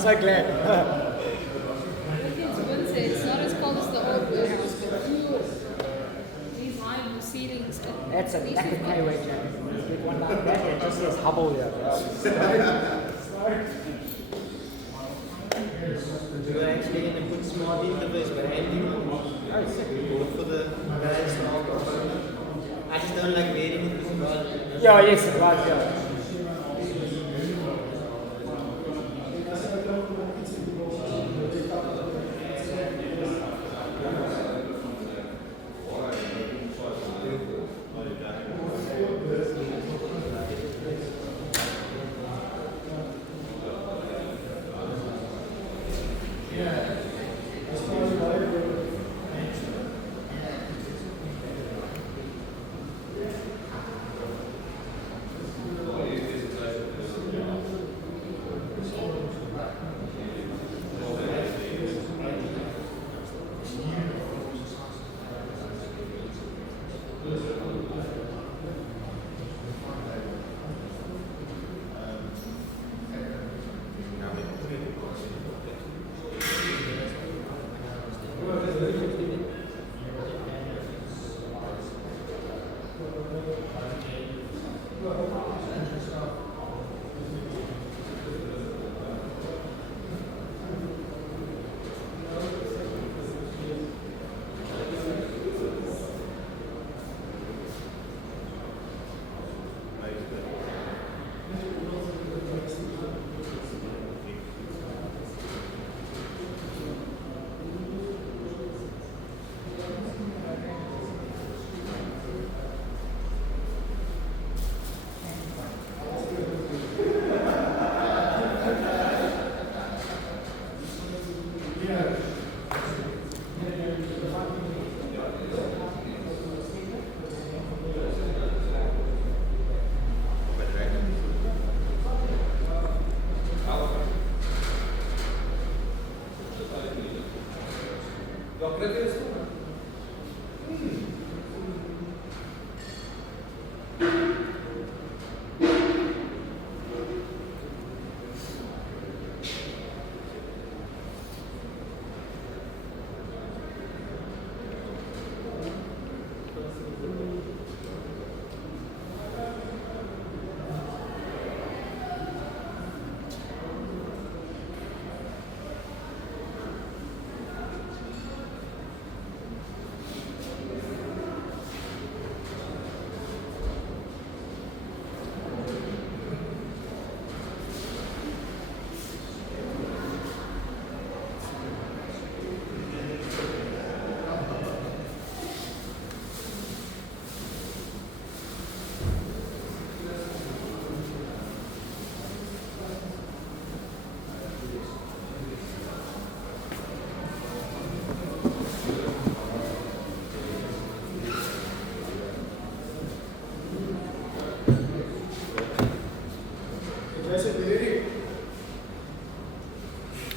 I'm so glad. It's not as cold as the old warehouse, but these high ceilings. That's a lack of pay wage. Get one like that, it just says Hubble here. Do they actually going to put smart interface behind you? Oh, sick. For the guys and all the I just don't like wearing it with God. Yeah, yes, right, yeah.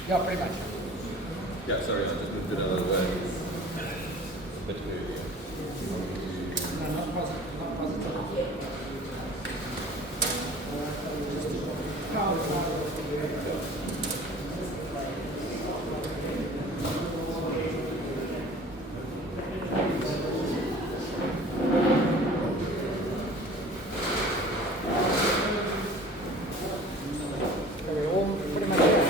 Yeah, pretty much. Yeah, sorry, I just moved it out of the way. But No, not positive. Not positive. We're all pretty much here.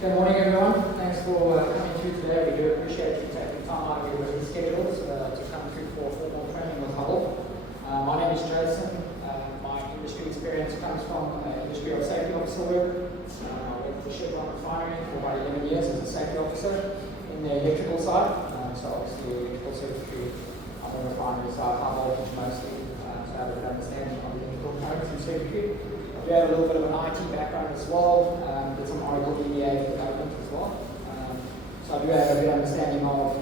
Good morning, everyone. Thanks for coming through today. We do appreciate you taking time out of your busy schedules to come through for formal training with Hubble. My name is Jason. My industry experience comes from industry of safety officer work. I worked for Chevron Refinery for about 11 years as a safety officer in the electrical side. So obviously electrical circuitry on the refinery side, high voltage mostly. So I have a good understanding of the electrical components and circuitry. I do have a little bit of an IT background as well. Did some Oracle EDA development as well. So I do have a good understanding of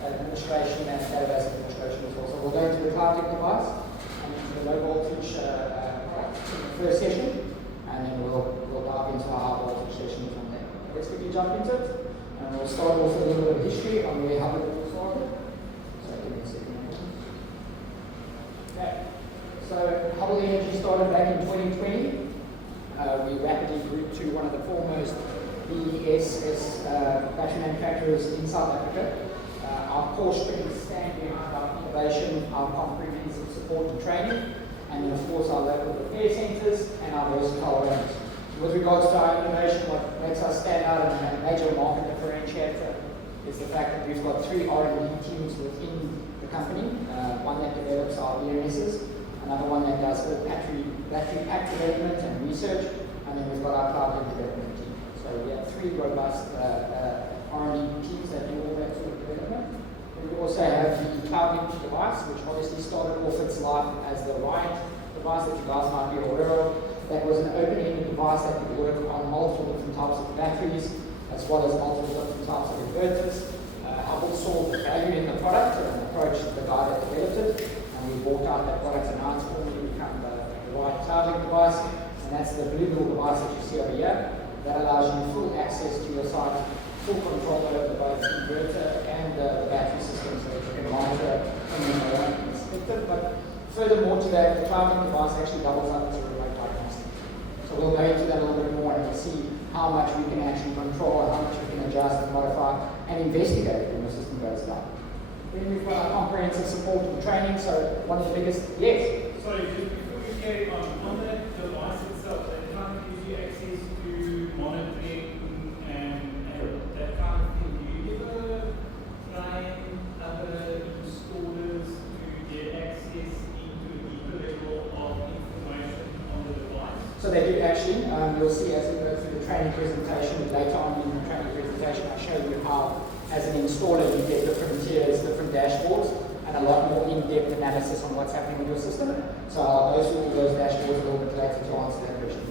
administration and database administration as well. So we'll go into the cloud tech device and into the low voltage first session, and then we'll dive into our high voltage session from there. Let's quickly jump into it. And we'll start off with a little bit of history on where Hubble started. So give me a second. Okay. So Hubble Energy started back in South Africa. Our core strengths stand behind our innovation, our comprehensive support and training, and then of course our local repair centres and our versatile range. With regards to our innovation, what makes us stand out and a major market differentiator is the fact that we've got 3 R&D teams within the company. One that develops our EMSs, another one that does all battery pack development and research, and then we've got our cloud development team. So we have 3 robust R&D teams that do all that sort of development. And we also have the cloud energy device, which obviously started off its life as the Riot device that you guys might be aware of. That was an open-ended device that could work on multiple different types of batteries, as well as multiple different types of inverters. Hubble saw the value in the product and approached the guy that developed it, and we bought out that product, and now it's formally become the Riot cloud device, and that's the blue little device that you see over here. That allows you full access to your site, full control over both the inverter and the battery system, so you can monitor from your perspective. But furthermore to that, the cloud device actually doubles up as a remote diagnostic. So we'll go into that a little bit more and we'll see how much we can actually control and how much we can adjust and modify and investigate when the system goes down. Then we've got our comprehensive support and training, so one of the biggest, yes? Sorry, just before you carry on that device itself, that kind of gives you access to monitoring and that kind of thing. Do you ever train other installers to get access into a deeper level of information on the device? So they do actually. You'll see as we go through the training presentation, later on in the training presentation, I show you how, as an installer, you get different tiers, different dashboards, and a lot more in-depth analysis on what's happening with your system. So I'll go through all those dashboards a little bit later to answer that question.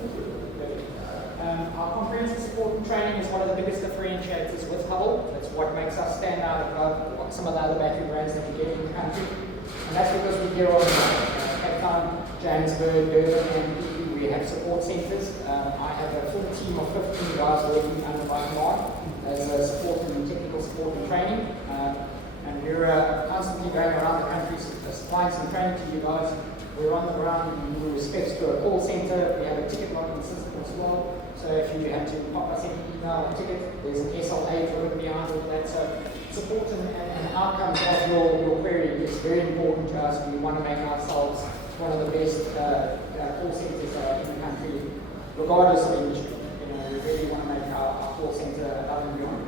Our comprehensive support and training is one of the biggest differentiators with Hubble. That's what makes us stand out above some of the other battery brands that you get in the country. And that's because we here on Cape Town, Johannesburg, Durban, and we have support centres. I have a full team of 15 guys working under my command as support and technical support and training. And we're constantly going around the country supplying some training to you guys. We're on the ground in respect to a call centre. We have a ticket locking system as well. So if you have to pop us any email or ticket, there's an SLA driven behind all that. So support and outcomes of your query is very important to us. We want to make ourselves one of the best call centres in the country, regardless of industry. We really want to make our call centre above and beyond.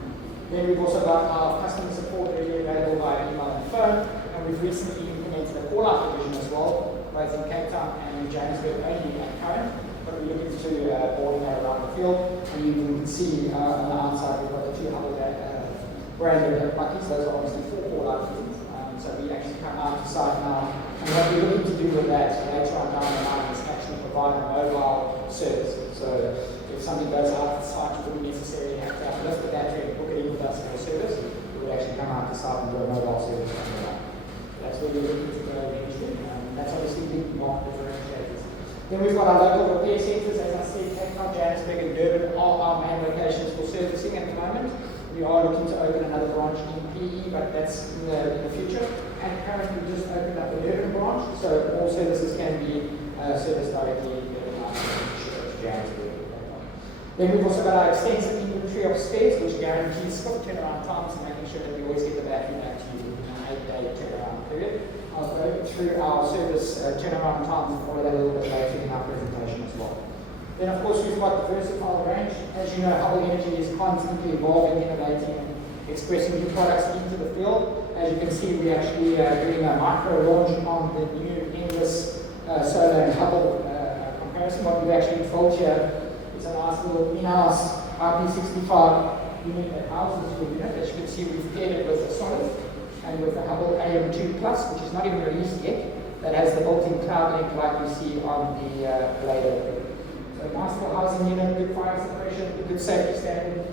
Then we've also got our customer support really available via email and phone, and we've recently implemented a call-out division as well, both in Cape Town and in Johannesburg only at current, but we're looking to boarding that around the field. And you can see on the outside we've got the 2 Hubble branded buckets. Those are obviously 4 call-out divisions. So we actually come out to site now, and what we're looking to do with that later on down the line is actually provide a mobile service. So if something goes out to site, you wouldn't necessarily have to lift the battery and hook it in with us for a service. We would actually come out to site and do a mobile service on the line. That's where we're looking to go eventually. That's obviously big market differentiators. Then we've got our local repair centres, as I said, Cape Town, Johannesburg and Durban are our main locations for servicing at the moment. We are looking to open another branch in PE, but that's in the future. And currently we just opened up a Durban branch, so all services can be serviced directly in Johannesburg. Then we've also got our extensive inventory of spares, which guarantees quick turnaround times and making sure that we always get the battery back to you in an 8-day turnaround period. I'll go through our service turnaround times and follow that a little bit later in our presentation as well. Then of course we've got the versatile range. As you know, Hubble Energy is constantly evolving, innovating, and expressing new products into the field. As you can see, we're actually doing a micro launch on the new endless solar and Hubble comparison. What we've actually built here is a nice little in-house IP65 unit that houses your unit. As you can see, we've paired it with a solid and with the Hubble AM2 Plus, which is not even released yet, that has the built-in cloud link like you see on the Blader. So nice little housing unit, good fire suppression, good safety standard.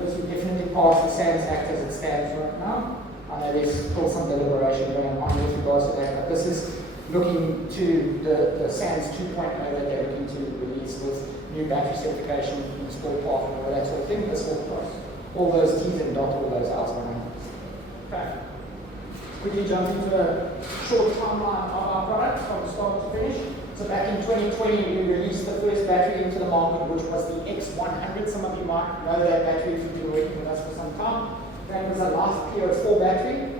This will definitely pass the SANS Act as it stands right now. I know there's still some deliberation going on with regards to that, but this is looking to the SANS 2.0 that they're looking to release with new battery certification, install path, and all that sort of thing. This will cross all those T's and dot all those L's. Okay. Quickly jump into a short timeline of our product from start to finish. So back in 2020, we released the first battery into the market, which was the X100. Some of you might know that battery if you've been working with us for some time. That was a Life Period 4 battery.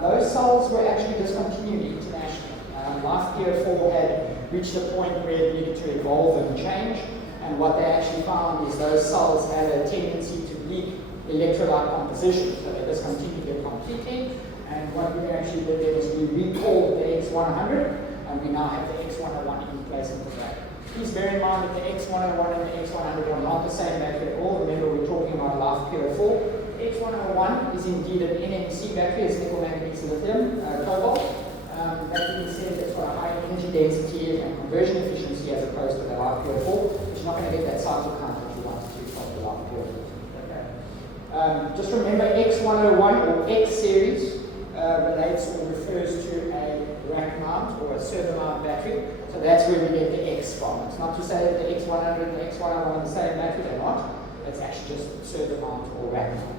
Those cells were actually discontinued internationally. Life Period 4 had reached a point where it needed to evolve and change, and what they actually found is those cells had a tendency to leak electrolyte composition, so they discontinued it completely. And what we actually did then is we recalled the X100, and we now have the X101 in place in the battery. Please bear in mind that the X101 and the X100 are not the same battery at all. Remember, we're talking about Life Period 4. The X101 is indeed an NMC battery, it's nickel manganese lithium cobalt. That being said, it's got a high energy density and conversion efficiency as opposed to the Life Period 4, but you're not going to get that cycle count that you want to from the Life Period 4. Okay. Just remember, X101 or X series relates or refers to a rack mount or a server mount battery. So that's where we get the X from. It's not to say that the X100 and the X101 are the same battery, they're not. It's actually just server mount or rack mount.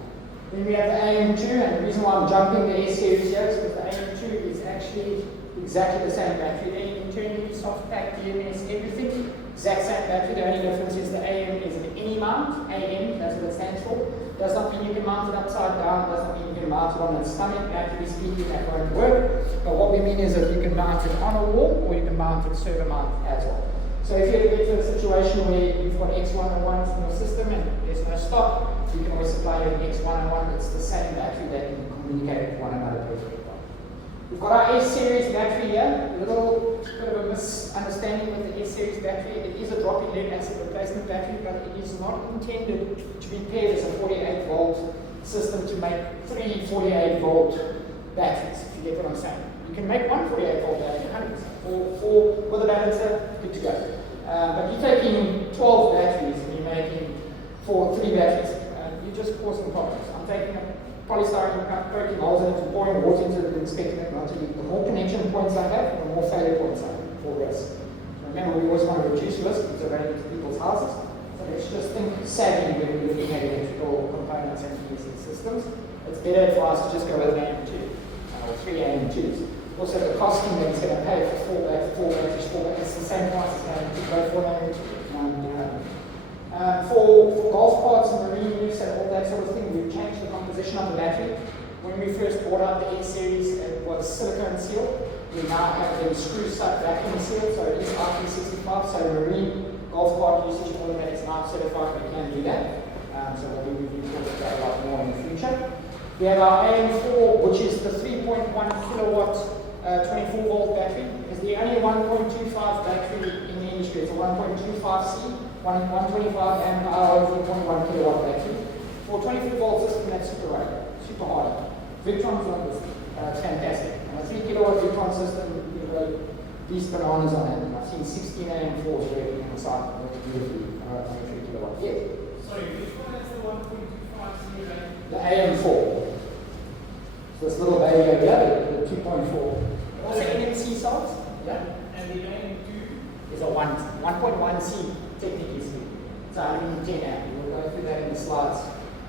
Then we have the AM2, and the reason why I'm jumping the S series here is because the AM2 is actually exactly the same battery. They internally soft pack, DMS, everything, exact same battery. The only difference is the AM is an any mount, AM, that's what it stands for. Does not mean you can mount it upside down, does not mean you can mount it on its stomach. Actually speaking, that won't work. But what we mean is that you can mount it on a wall or you can mount it server mount as well. So if you get to a situation where you've got X101s in your system and there's no stock, you can always supply an X101. It's the same battery that you can communicate with one another perfectly. We've got our S-series battery here. A little bit of a misunderstanding with the S-series battery. It is a drop-in lead acid replacement battery, but it is not intended to be paired as a 48-volt system to make 3 48-volt batteries, if you get what I'm saying. You can make one 48-volt battery, 100%. For the balancer, good to go. But you're taking 12 batteries and you're making 3 batteries. You're just causing problems. I'm taking a polystyrene cup, poking holes in it, and pouring water into it, and expecting it not to leak. The more connection points I have, the more failure points I have for risk. Remember, we always want to reduce risk because they're running into people's houses. So let's just think savvy when we're looking at electrical components and PLC systems. It's better for us to just go with an AM2 or 3 AM2s. Also, the costing that it's going to pay for 4 batteries, it's the same price as AM2, both for an AM2. For golf carts and marine use and all that sort of thing, we've changed the composition of the battery. When we first brought out the X series, it was silicone seal. We now have the screw sub vacuum seal, so it is IP65. So marine golf cart usage automatic is now certified, we can do that. So we'll be reviewing that a lot more in the future. We have our AM4, which is the 3.1 kilowatt 24 volt battery. It's the only 1.25 battery in the industry. It's a 1.25C. 125 amp hour, 4.1 kilowatt battery. For 24 volt system, that's super hard. Victron's on this, it's fantastic. And a 3 kilowatt Victron system, you know, these bananas on it. I've seen 16 AM4s working on the side of beautifully on a 3 kilowatt. Yeah. Sorry, which one is the 1.25C battery? The AM4. So this little baby over here, the 2.4. Also NMC cells. Yeah. And the AM2 is a 1.1C. Technically speaking. So 110 amp. We'll go through that in the slides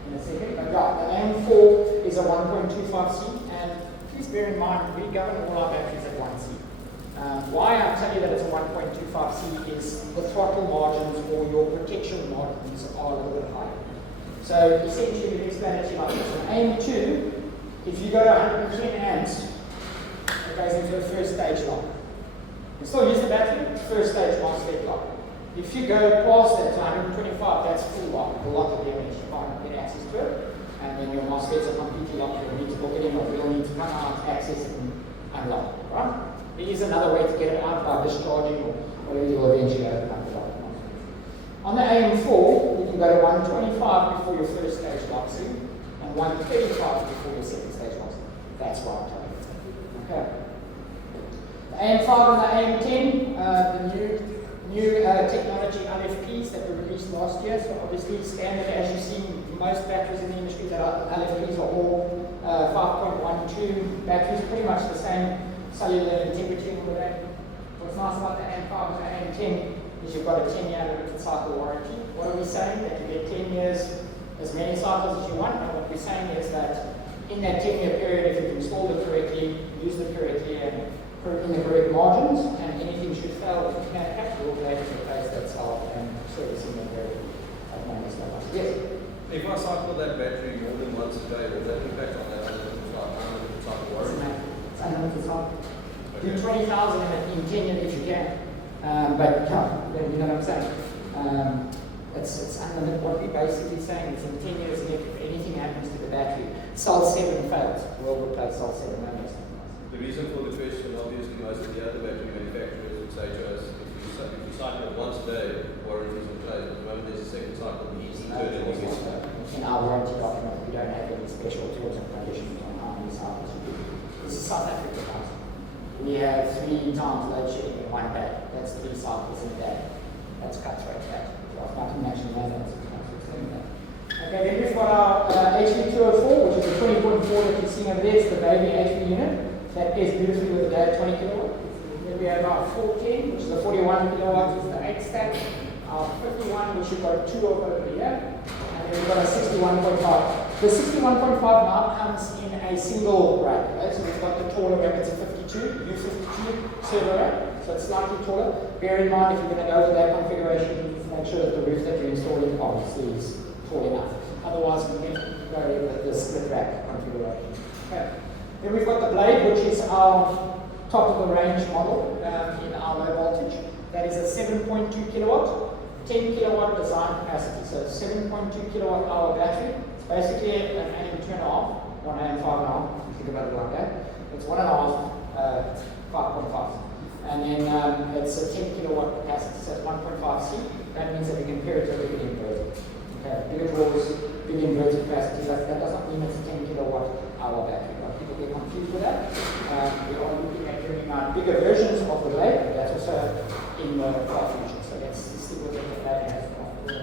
in a second. But yeah, the AM4 is a 1.25C, and please bear in mind we govern all our batteries at 1C. Why I tell you that it's a 1.25C is the throttle margins or your protection margins are a little bit higher. So essentially, we explain it to you like this. An AM2, if you go to 110 amps, it goes into a first stage lock. You still use the battery, first stage MOSFET lock. If you go past that to 125, that's full lock. The lock of the image, you can't get access to it. And then your MOSFETs are completely locked. You'll need to book it in, or you'll need to come out, access it, and unlock it, right? There is another way to get it out by discharging, or whatever you'll eventually open up the lock. On the AM4, you can go to 125 before your first stage locks in, and 135 before your second stage locks in. That's why I'm telling you. Okay. The AM5 and the AM10, the new technology LFPs that were released last year. So obviously standard, as you've seen, most batteries in the industry that are LFPs are all 5.12 batteries, pretty much the same cellular integrity and all that. What's nice about the AM5 and the AM10 is you've got a 10-year limited cycle warranty. What are we saying? That you get 10 years, as many cycles as you want, and what we're saying is that in that 10-year period, if you've installed it correctly, used it correctly, and in the correct margins, and anything should fail, if you can have, you'll be able to replace that cell and service in the period. Yes? If I cycle that battery more than once a day, will that impact on that unlimited cycle warranty? It's unlimited cycle. Do Okay. 20,000 in 10 years if you can. But yeah, you know what I'm saying? It's unlimited. What we're basically saying is in 10 years, if anything happens to the battery, cell 7 fails, we'll replace cell 7 only. The reason for the question, obviously, most of the other battery manufacturers would say to us, if you cycle it once a day, warranty is in place. But the moment there's a second cycle, it needs to turn and you get In our warranty document, we don't have any special terms and conditions on how many cycles we do. This is South Africa house. We have 3 times load shedding in one day. That's 3 cycles in a day. That's cutthroat. I can actually know that. Okay, then we've got our HV204, which is the 20.4 that you're seeing over there. It's the baby HV unit. That is beautifully with a day 20 kilowatt. Then we have our 410, which is the 41 kilowatt, is the 8 stack. Our 51, which we've got 2 of over here. And then we've got a 61.5. The 61.5 now comes in a single rack, right? So we've got the taller rack, it's a 52, U52 server rack. So it's slightly taller. Bear in mind, if you're going to go to that configuration, you need to make sure that the roof that you're installing obviously is tall enough. Otherwise, we can go with the split rack configuration. Okay. Then we've got the blade, which is our top of the range model in our low voltage. That is a 7.2 kilowatt, 10 kilowatt design capacity. So 7.2 kilowatt hour battery. It's basically an AM 2.5, or an AM 5.5, if you think about it like that. It's 1.5, 5.5. And then it's a 10 kilowatt capacity, so it's 1.5 C. That means that we can pair it to a big inverter. Okay, bigger drawers, big inverter capacity. That doesn't mean it's a 10 kilowatt hour battery. People get confused with that. We are looking at bringing out bigger versions of the blade, but that's also in the far future. So let's stick with what the blade has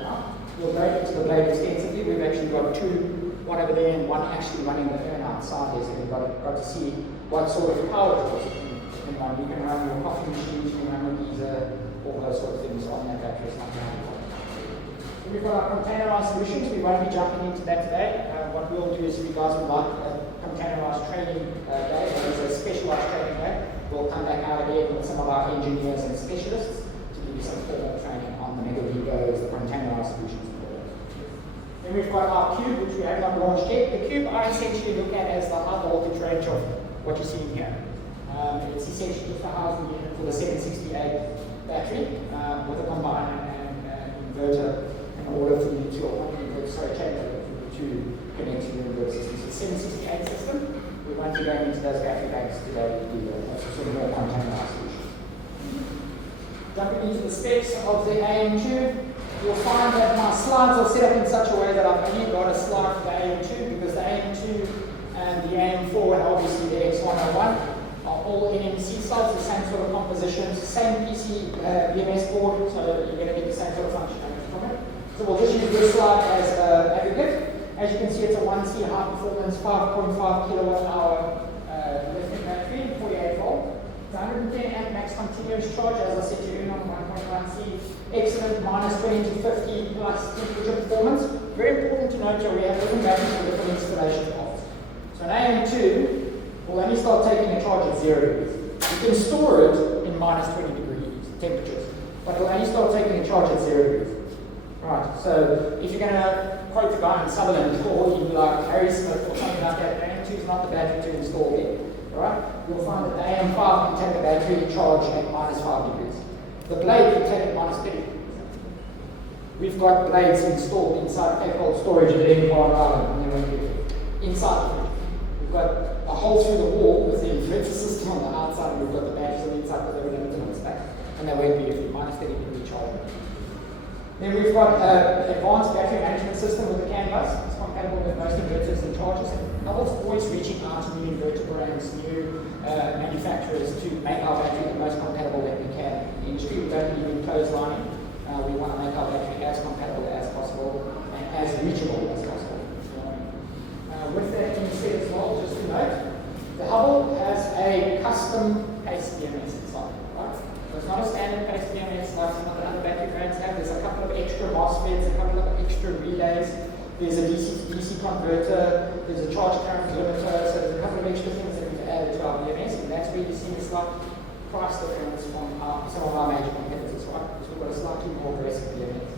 now. We'll go into the blade extensively. We've actually got 2, one over there and one actually running the fan outside there. So we've got to see what sort of power draws it can run. You can run your coffee machine, you can run your geyser, all those sort of things on that battery. It's not so we've got our containerized solutions. We won't be jumping into that today. What we'll do is, if you guys would like containerized training day, there is a specialized training day. We'll come back out again with some of our engineers and specialists to give you some formal training on the MegaVigos, the containerized solutions. Then we've got our cube, which we have not launched yet. The cube I essentially look at as the high voltage range of what you're seeing here. It's essentially just a housing unit for the 768 battery with a combiner and inverter in order for you to, connect to your inverter system. So 768 system, we won't be going into those battery banks today to do that. That's sort of more containerized solution. Jumping into the specs of the AM2, you'll find that my slides are set up in such a way that I've only got a slide for the AM2 because the AM2 and the AM4 and obviously the X101 are all NMC cells, the same sort of compositions, same PC BMS board, so you're going to get the same sort of functionality from it. So we'll just use this slide as aggregate. As you can see, it's a 1C high performance 5.5 kilowatt hour lithium battery, 48 volt. It's 110 amp max continuous charge, as I said to you, on 1.1C. Excellent, minus 20 to 50 plus temperature performance. Very important to note here, we have different batteries for different installation paths. So an AM2 will only start taking a charge at 0 degrees. You can store it in minus 20 degrees temperatures, but it will only start taking a charge at 0 degrees. Right, so if you're going to quote the guy in Sutherland, or you'd be like Harry Smith or something like that, AM2 is not the battery to install there. Right? You'll find that the AM5 can take a battery charge at minus 5 degrees. The blade can take it minus 30 degrees. We've got blades installed inside Cape Cold storage at Edinburgh Island, and they won't be inside the fridge. We've got a hole through the wall with the inverter system on the outside, and we've got the batteries on the inside because they're limited on space. And they won't be minus 30 degree charge. Then we've got an advanced battery management system with the CAN bus. It's compatible with most inverters and chargers. And Hubble's always reaching out to new inverter brands, new manufacturers to make our battery the most compatible that we can. In the industry, we don't believe in clotheslining. We want to make our battery as compatible as possible and as reachable as possible. With that being said as well, just to note, the Hubble has a custom paste BMS inside, right? So it's not a standard paste BMS like some of the other battery brands have. There's a couple of extra MOSFETs, a couple of extra relays. There's a DC to DC converter. There's a charge current limiter. So there's a couple of extra things that we've added to our BMS, and that's where you see the slight price difference from some of our major competitors, right? Because we've got a slightly more aggressive BMS.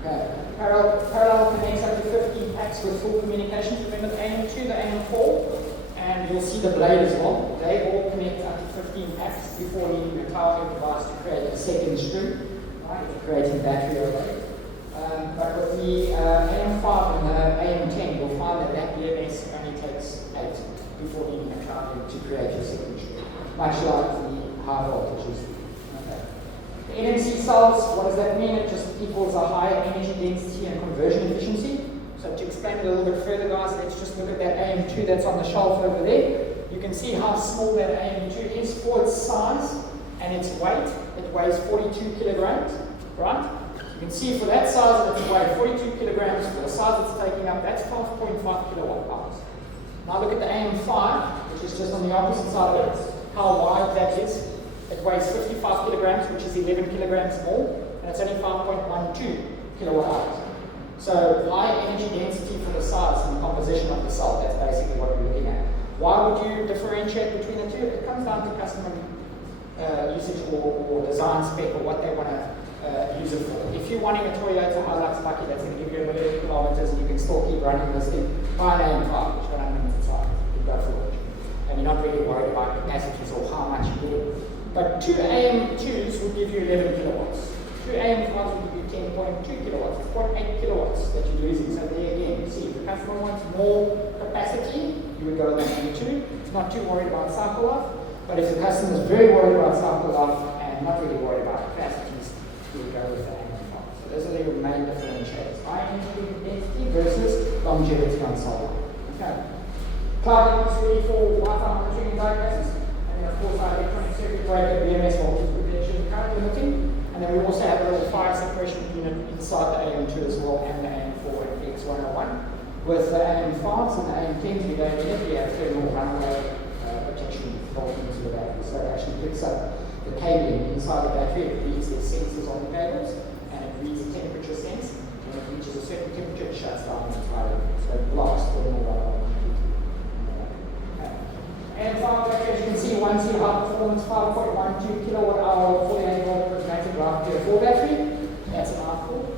Okay. Parallel connects up to packs with full communications. Remember the AM2, the AM4, and you'll see the blade as well. They all connect up to 15 packs before needing the towering device to create a second string, right, if you're creating battery array. But with the AM5 and the AM10, you'll find that that BMS only takes 8 before needing a towering to create your second string, much like the high voltages. Okay. The NMC cells, what does that mean? It just equals a higher energy density and conversion efficiency. So to explain it a little bit further, guys, let's just look at that AM2 that's on the shelf over there. You can see how small that AM2 is for its size and its weight. It weighs 42 kilograms, right? You can see for that size of its weight, 42 kilograms, for the size it's taking up, that's 12.5 kilowatt hours. Now look at the AM5, which is just on the opposite side of it, how wide that is. It weighs 55 kilograms, which is 11 kilograms more, and it's only 5.12 kilowatt hours. So high energy density for the size and the composition of the cell, that's basically what we're looking at. Why would you differentiate between the two? It comes down to customer usage or design spec or what they want to use it for. If you're wanting a Toyota Hilux Lucky that's going to give you 1 million kilometers and you can still keep running this thing, buy an AM5, which got unlimited size, you go for it. And you're not really worried about capacities or how much you get. But 2 AM2s will give you 11 kilowatts. 2 AM5s will give you 10.2 kilowatts. It's 0.8 kilowatts that you're losing. So there again, you see, if the customer wants more capacity, you would go with an AM2. It's not too worried about cycle life. But if the customer is very worried about cycle life and not really worried about capacities, you would go with the AM5. So those are the main differentiators. High energy density versus longevity on cell life. Okay. Cloud is ready for Wi-Fi monitoring and diagnosis. And then of course our electronic circuit breaker, BMS voltage protection, current limiting. And then we also have a little fire separation unit inside the AM2 as well, and the AM4 and X101. With the AM5s and the AM10s, we don't need it. We have thermal runaway protection built into the battery. So it actually picks up the cabling inside the battery. It reads the sensors on the cables, and it reads the temperature sense. When it reaches a certain temperature, it shuts down the entire unit. So it blocks thermal runaway. And 5 battery, as you can see, 1C high performance 5.12 kilowatt hour 48 volt prismatic drive tier 4 battery. That's a mouthful.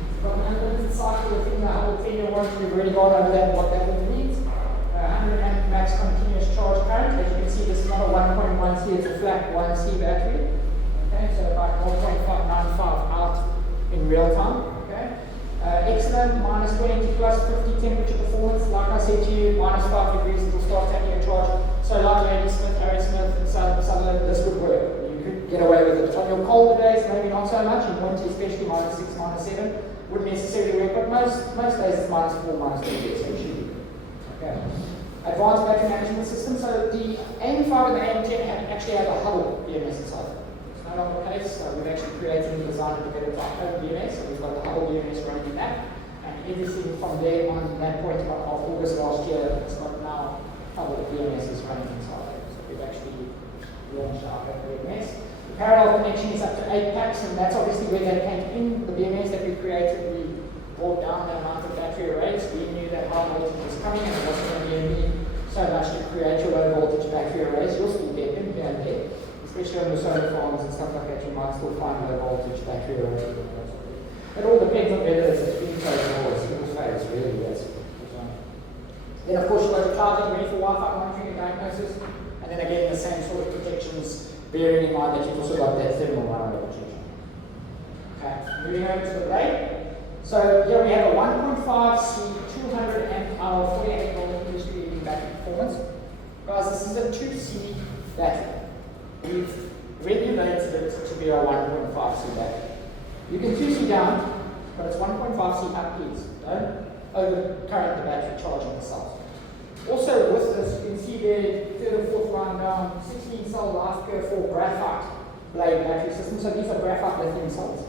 We've got an unlimited cycle within the Hubble 10-year warranty. We've already gone over that, what that really means. 100 amp max continuous charge current. As you can see, this is not a 1.1C, it's a flat 1C battery. Okay, so about 1.95 out in real time. Okay. Excellent, minus 20 plus 50 temperature performance. Like I said to you, minus 5 degrees, it will start taking a charge. So like Lady Smith, Harry Smith, and Sutherland, this would work. You could get away with it. On your colder days, maybe not so much. In winter, especially minus 6, minus 7, wouldn't necessarily work. But most days it's minus 4, minus 3 degrees, so it should be good. Okay. Advanced battery management system. So the AM5 and the AM10 actually have a Hubble BMS inside. It's no longer the case. We've actually created and designed and developed our own BMS. So we've got the Hubble BMS running in that. And everything from there on that point of August last year, it's got now Hubble BMS is running inside there. So we've actually launched our own BMS. The parallel connection is up to 8 packs, and that's obviously where they came in. The BMS that we created, we brought down the amount of battery arrays. We knew that high voltage was coming, and it wasn't going to be a need so much to create your low voltage battery arrays. You'll still get them here and there, especially on the solar farms and stuff like that. You might still find low voltage battery arrays. It all depends on whether it's a three-phase or a single-phase, really. Yes. Then, of course, you've got the charging ready for Wi-Fi monitoring and diagnosis, and then again the same sort of protections, bearing in mind that you've also got that thermal runaway protection. Okay, moving over to the blade. So here we have a 1.5C 200 amp hour 48 volt industry leading battery performance. Guys, this is a 2C battery. We've regulated it to be a 1.5C battery. You can 2C down, but it's 1.5C up, please. Don't overcurrent the battery charging the cells. Also with this, you can see there, third or fourth line down, 16 cell life curve for graphite blade battery system. So these are graphite lithium cells.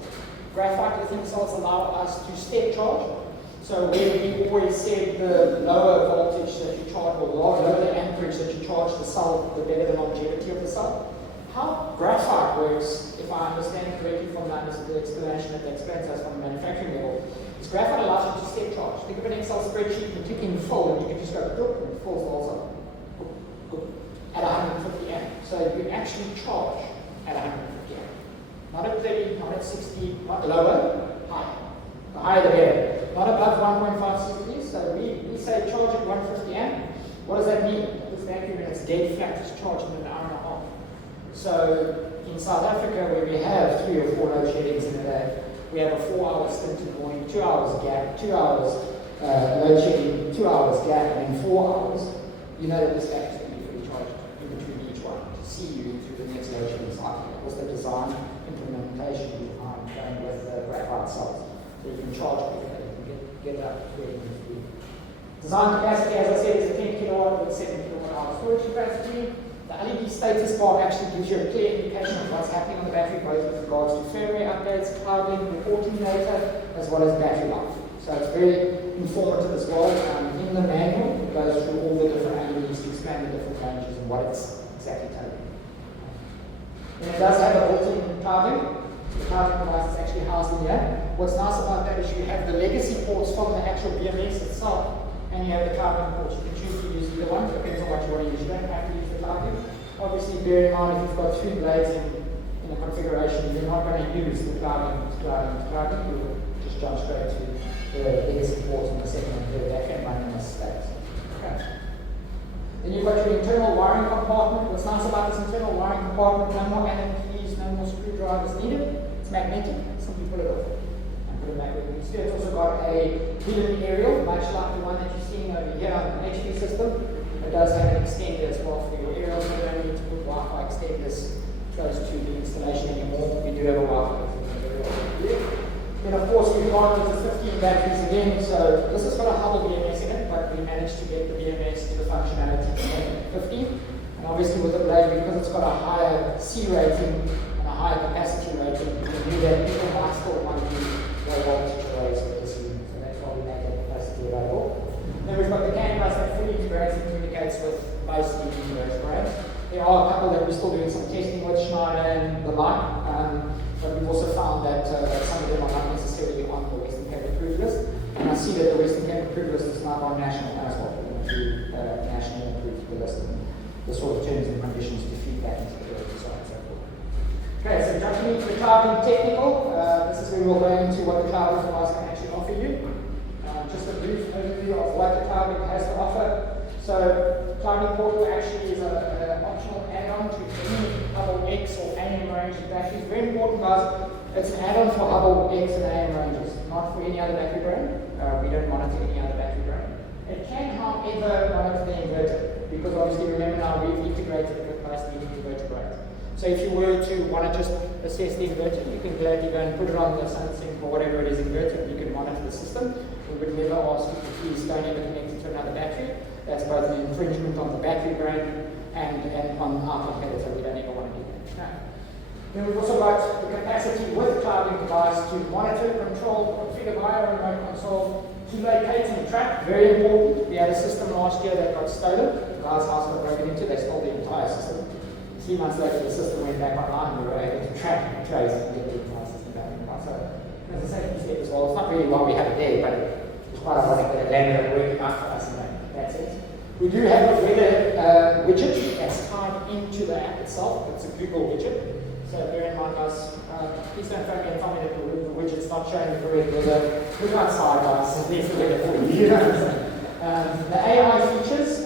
Graphite lithium cells allow us to step charge. So where we always said the lower voltage that you charge, or lower the amperage that you charge the cell, the better the longevity of the cell. How graphite works, if I understand correctly from the explanation that they explained to us from the manufacturing level, is graphite allows you to step charge. Think of an Excel spreadsheet, you click in full, and you can just go, and it fills the whole cell at 150 amp. So you actually charge at 150 amp. Not at 30, not at 60, not lower, higher. The higher the better. not above 1.5 CP. So we say charge at 150 amp. What does that mean? This battery, when it's dead flat, is charged in an hour and a half. So in South Africa, where we have 3 or 4 load sheddings in a day, we have a 4-hour stint in the morning, 2 hours gap, 2 hours load shedding, 2 hours gap, and then 4 hours. You know that this battery is going to be fully charged in between each one to see you through the next load shedding cycle. That was the design implementation behind going with graphite cells. So you can charge quicker, you can get it up to where you need to be. Design capacity, as I said, is a 10 kilowatt with 7 kilowatt hour storage capacity. The LED status bar actually gives you a clear indication of what's happening on the battery, both with regards to firmware updates, cloud link, reporting data, as well as battery life. So it's very informative as well. In the manual, it goes through all the different LEDs to explain the different ranges and what it's exactly telling you. And it does have a built-in cloud link. The cloud link device is actually housed in here. What's nice about that is you have the legacy ports from the actual BMS itself, and you have the cloud link ports. You can choose to use either one, depends on what you want to use. You don't have to use the cloud link. Obviously, bear in mind if you've got 3 blades in a configuration, you're not going to use the cloud link. You'll just jump straight to the legacy ports on the second and third. That can run in this state. Okay. Then you've got your internal wiring compartment. What's nice about this internal wiring compartment, no more Allen keys, no more screwdrivers needed. It's magnetic. Simply pull it off and put it back where it needs to. It's also got a hidden aerial, much like the one that you're seeing over here on the HP system. It does have an extender as well for your aerials. You don't need to put Wi-Fi extenders close to the installation anymore. We do have a Wi-Fi extender. Then of course we've got the 15 batteries again. So this has got a Hubble BMS in it, but we managed to get the BMS to the functionality to make it 15. And obviously with the blade, because it's got a higher C rating and a higher capacity rating, we knew that people might still want to use low voltage arrays with this unit. So that's why we make that capacity available. Then we've got the CAN bus that fully integrates and communicates with most of the inverter brands. There are a couple that we're still doing some testing with, Schneider and the like, but we've also found that some of them are not necessarily on the Western Cape approved list. And I see that the Western Cape approved list is now on national as well. We're going to nationally approved the list and the sort of terms and conditions to feed that into the design and so forth. Okay, so jumping into the cloud technical, this is where we'll go into what the cloud device can actually offer you. Just a brief overview of what the cloud has to offer. So, cloud portal actually is an optional add-on to any Hubble X or AM range of batteries. Very important, guys. It's an add-on for Hubble X and AM ranges, not for any other battery brand. We don't monitor any other battery brand. It can, however, monitor the inverter, because obviously remember now we've integrated it with most leading inverter brands. So if you were to want to just assess the inverter, you can gladly go and put it on the SunSync or whatever it is inverter, and you can monitor the system. We would never ask you to please don't ever connect it to another battery. That's both an infringement on the battery brand and on our competitor. We don't ever want to do that. No. Then we've also got the capacity with cloud link device to monitor, control, configure via remote console, to locate and track. Very important. We had a system last year that got stolen. The guy's house got broken into. They stole the entire system. 3 months later, the system went back online. We were able to track and trace and get the entire system back online. So, as a safety step as well, it's not really why we have it there, but it's quite ironic that it landed up working out for us in that sense. We do have a weather widget that's tied into the app itself. It's a Google widget. So bear in mind, guys, please don't phone me and tell me that the widget's not showing the correct weather. Look outside, guys, there's the weather for you. The AI features,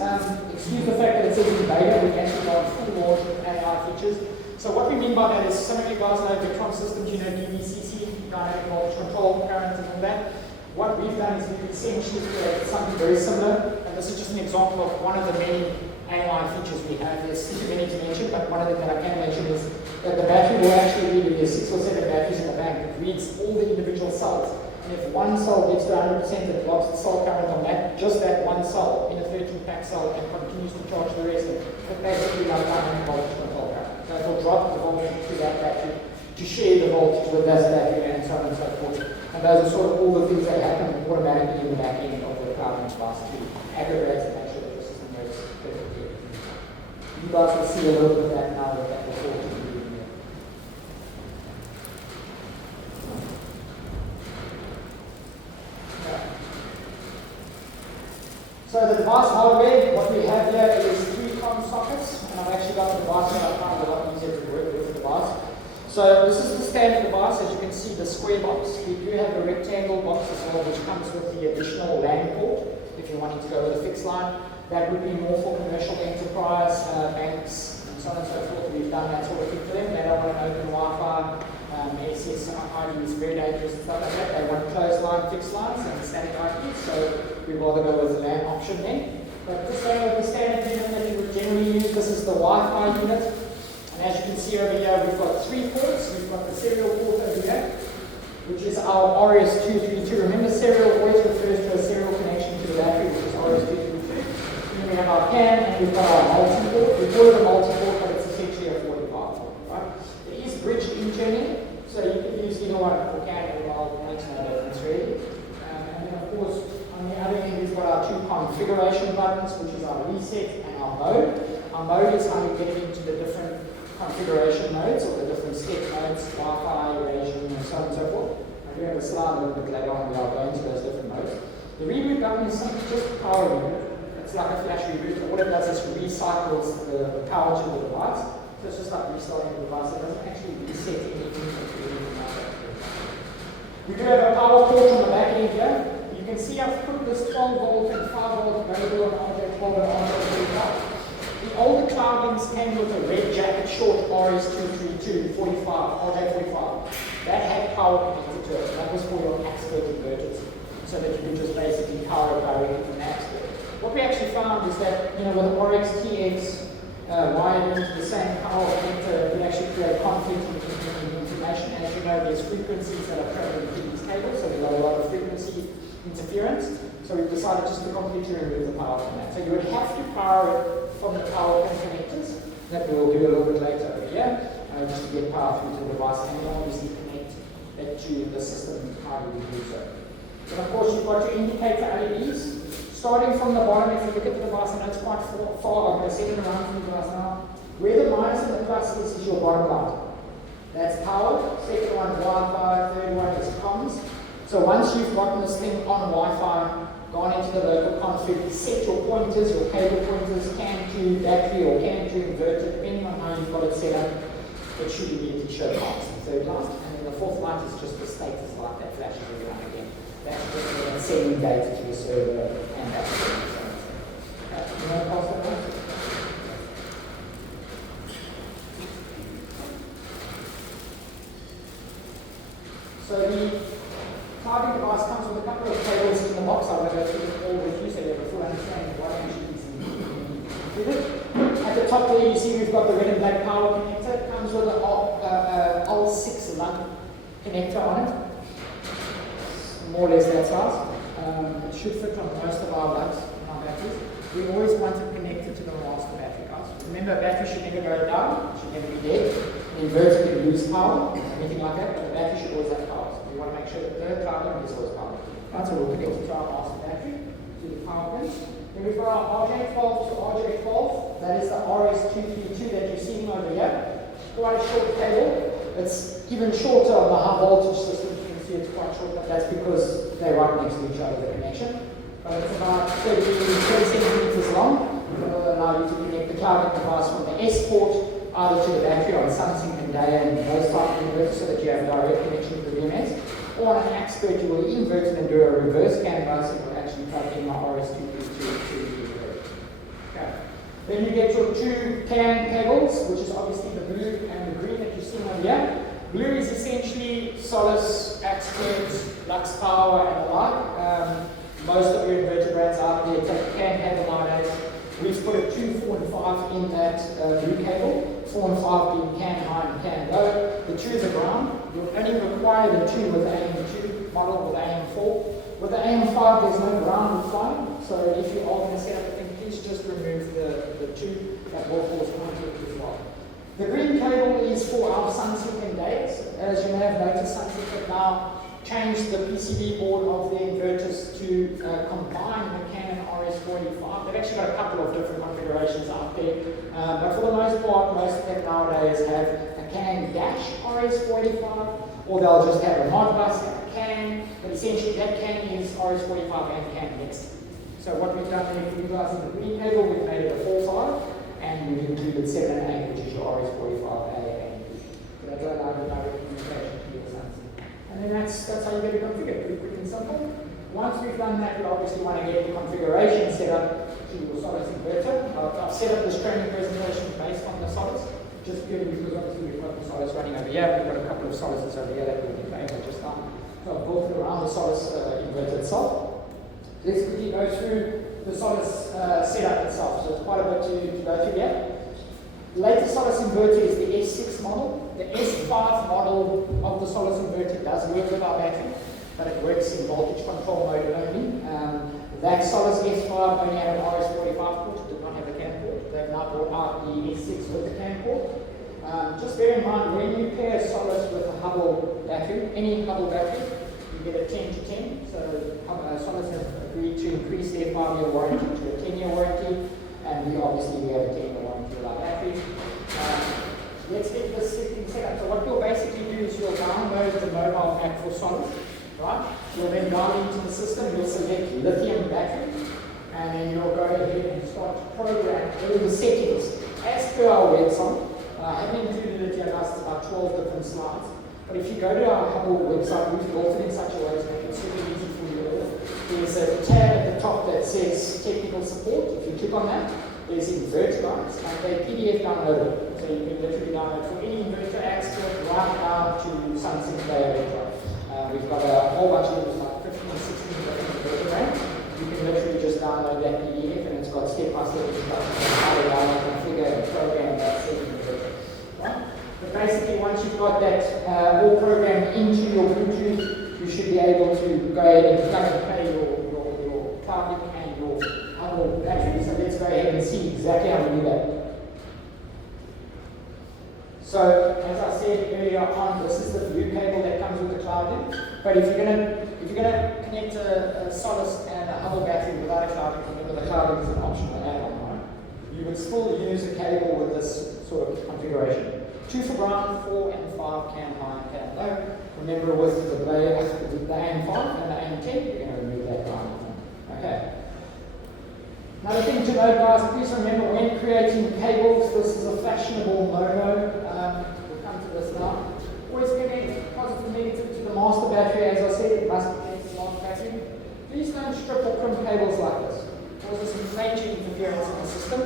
excuse the fact that it says in beta, we actually got full launch with AI features. So what we mean by that is, some of you guys know Victron systems, you know DVCC, dynamic voltage control, current and all that. What we've done is we've essentially created something very similar, and this is just an example of one of the many AI features we have. There's too many to mention, but one of them that I can mention is that the battery will actually read, there's 6 or 7 batteries in the bank, it reads all the individual cells. And if one cell gets to 100%, it blocks the cell current on that, just that one cell in a 13-pack cell, and continues to charge the rest of it. But basically, like dynamic voltage control current. So it will drop the voltage to that battery to share the voltage with that battery, and so on and so forth. And those are sort of all the things that happen automatically in the back end of the cloud device to aggregate and make sure that the system works perfectly. You guys will see a little bit of that now with that before to do here. So the device hardware, what we have here is 3 COM sockets, and I've actually got the device that I found a lot easier to work with the device. So this is the standard device. As you can can see the square box. We do have a rectangle box as well, which comes with the additional LAN port if you're wanting to go with a fixed line. That would be more for commercial enterprise, banks, and so on and so forth. We've done that sort of thing for them. They don't want an open Wi-Fi, SSID is very dangerous and stuff like that. They want closed line, fixed lines, and static IPs, so we'd rather go with the LAN option then. But this is the standard unit that you would generally use. This is the Wi-Fi unit. And as you can see over here, we've got 3 ports. We've got the serial port over here, which is our RS232. Remember, serial always refers to a serial connection to the battery, which is RS232. Then we have our CAN, and we've got our multi-port. We call it a multi-port, but it's essentially a 45 port, right? It is bridged internally, so you can use either one for CAN or MUL, makes no difference really. And then of course, on the other end, we've got our 2 configuration buttons, which is our reset and our mode. Our mode is how you get into the different configuration modes or the different step modes, Wi-Fi, Eurasian, and so on and so forth. I do have a slide a little bit later on where I'll go into those different modes. The reboot button is simply just power reboot. It's like a flash reboot. All it does is recycles the power to the device. So it's just like restarting the device. It doesn't actually reset anything. We do have a power port on the back end here. You can see I've put this 12 volt and 5 volt available on RJ12 and RJ35. The older Cloudlings came with a red jacket short RS232 45, RJ45. That had power connected to it. That was for your expert inverters. So that you could just basically power it directly from the expert. What we actually found is that, with the RX-TX wired into the same power connector, we actually create conflict in the information. As you know, there's frequencies that are traveling through these cables, so there's a lot of frequency interference. So we've decided just to completely remove the power from that. So you would have to power it from the power pin connectors, that we'll do a little bit later over here, just to get power through to the device, and then obviously connect it to the system how we do so. And of course, you've got your indicator LEDs. Starting from the bottom, if you look at the device, and it's quite far, I'm going to set it around from the device now. Where the minus and the plus is your bottom light. That's power. Second one, Wi-Fi. Third one is comms. So once you've gotten this thing on Wi-Fi, gone into the local config, set your pointers, your cable pointers, CAN to battery or CAN to inverter, depending on how you've got it set up, it should immediately show lights. The third light, and then the fourth light is just the status light that flashes every now and again. That's just sending data to the server and that's it. You want to pass that on? So the clouding device comes with a couple of cables in the box. I will go through them all with you so you have a full understanding of what actually is included. At the top there you see we've got the red and black power connector. It comes with an AL6 lug connector on it. More or less that size. It should fit on most of our lugs in our batteries. We always want it connected to the master battery, guys. Remember, a battery should never go down, it should never be dead. An inverter can lose power, anything like that, but the battery should always have power. So we want to make sure that the cloud is always power. Right, so we'll connect it to our master battery, to the power pins. Then we've got our RJ12 to RJ12. That is the RS232 that you're seeing over here. Quite a short cable. It's even shorter on the high voltage system. It's quite short, but that's because they're right next to each other, the connection. But it's about 30 centimeters long. It will allow you to connect the clouding device from the S port either to the battery on Samsung and Daya and those type of inverters so that you have direct connection to the BMS. Or on an expert, you will invert it and do a reverse CAN bus and will actually plug in my RS232 to the inverter. Okay. Then you get your 2 CAN cables, which is obviously the blue and the green that you're seeing over here. Blue is essentially Solus, Expert, Lux Power, and the like. Most of your inverter brands out there take CAN cable nowadays. We've put a 2, 4, and 5 in that blue cable. 4 and 5 being CAN high and CAN low. The 2 is a ground. You'll only require the 2 with the AM2 model with AM4. With the AM5, there's no ground requirement. So if you are going to set up a thing, please just remove the 2 that will cause conflict as well. The green cable is for our Sunset and Days. As you may have noticed, Sunset have now changed the PCB board of their inverters to combine the Canon RS45. They've actually got a couple of different configurations out there, but for the most part, most of them nowadays have a Canon Dash RS45, or they'll just have a Modbus and a CAN, but essentially that CAN is RS45 and CAN mixed. So what we've done here for you guys in the green cable, we've made it a 4-5. And we've included 7 and 8, which is your RS45A and B. So that's allowed the direct communication to your Samsung. simple. Once we've done that, we obviously want to get the configuration set up to your Solus inverter. I've set up this training presentation based on the Solus, just purely because obviously we've got the Solus running over here. We've got a couple of Soluses over here that we'll be playing with just now. So I've built it around the Solus inverter itself. Let's quickly go through the Solus setup itself. So it's quite a bit to go through here. The latest Solus inverter is the S6 model. The S5 model of the Solus inverter does work with our battery, but it works in voltage control mode only. That Solus S5 only had an RS45 port, did not have a CAN port. They've now brought out the S6 with the CAN port. Just bear in mind, when you pair Solus with a Hubble battery, any Hubble battery, you get a 10 to 10. So Solus has agreed to increase their 5-year warranty to a 10-year warranty, and we have a 10-year warranty with our batteries. Let's get this thing set up. So what you'll basically do is you'll download the mobile app for Solus, right? You'll then download into the system, you'll select lithium battery, and then you'll go ahead and start to program all the settings as per our website. I haven't included it here, guys, it's about 12 different slides. But if you go to our Hubble website, we've built it in such a way to make it super easy for you to do. There's a tab at the top that says technical support. If you click on that, there's inverter guides, and they PDF downloadable. So you can literally download for any inverter expert right down to something they we've got a whole bunch of like 15 or 16 different inverter brands. You can literally just download that PDF, and it's got step-by-step instructions on how to download, configure, and program that setting inverter. Right? But basically, once you've got that all programmed into your Bluetooth, you should be able to go ahead and plug and play your cloud and your Hubble battery. So let's go ahead and see exactly how we do that. So, as I said earlier on, this is the blue cable that comes with the cloud in. But if you're gonna connect a Solus and a Hubble battery without a cloud in, remember the cloud in is an optional add-on, right? You would still use a cable with this sort of configuration. 2 for ground, 4 and 5 can high and can low. Remember with the AM5 and the AM10, you're going to remove that ground. Okay. Another thing to note, guys, please remember when creating cables, this is a fashionable no-no. We'll come to this now. Always connect positive and negative to the master battery. As I said, it must be connected to the master battery. Please don't strip or crimp cables like this. It causes some major interference in the system.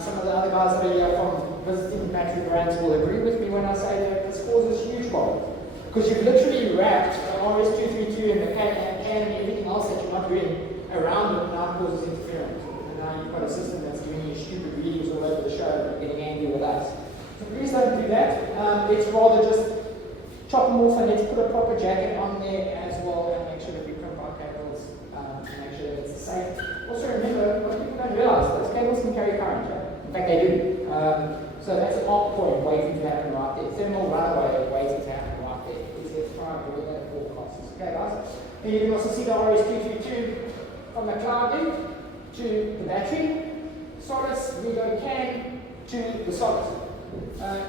Some of the other guys that are here from visiting battery brands will agree with me when I say that this causes huge problems. Because you've literally wrapped the RS232 and the CAN and everything else that you're not doing around it, now causes interference. And now you've got a system that's giving you stupid readings all over the show and getting angry with us. So please don't do that. Let's rather just chop them off and let's put a proper jacket on there as well and make sure that we crimp our cables and make sure that it's safe. Also remember, what people don't realize, those cables can carry current. In fact, they do. So that's an arc point waiting to happen right there. Thermal runaway waiting to happen right there. Please let's try and do that at all costs. Okay, guys? And you can also see the RS232 from the cloud in to the battery. Solus, we go CAN to the Solus.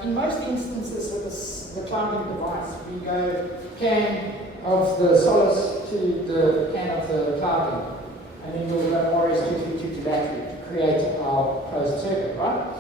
In most instances with the cloud device, we go CAN of the Solus to the CAN of the cloud, and then you'll go RS232 to battery to create our closed circuit, right?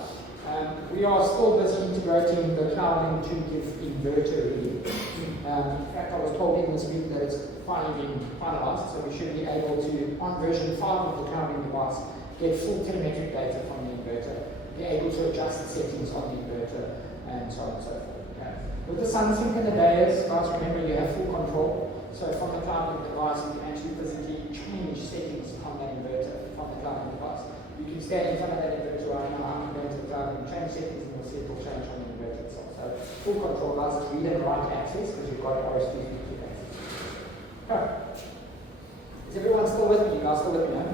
We are still busy integrating the cloud to give inverter reading. In fact, I was told in this week that it's finally been finalized, so we should be able to, on version 5 of the clouding device, get full telemetric data from the inverter, be able to adjust the settings on the inverter, and so on and so forth. Okay. With the SunSync and the Deus, guys, remember you have full control. So from the clouding device, you can actually physically change settings on that inverter from the clouding device. You can stay in front of that inverter right now, I'm going to the cloud and change settings, and you'll see it will change on the inverter itself. So full control allows us read and write access because you've got RS232 access. Okay. Is everyone still with me? You guys still with me, no?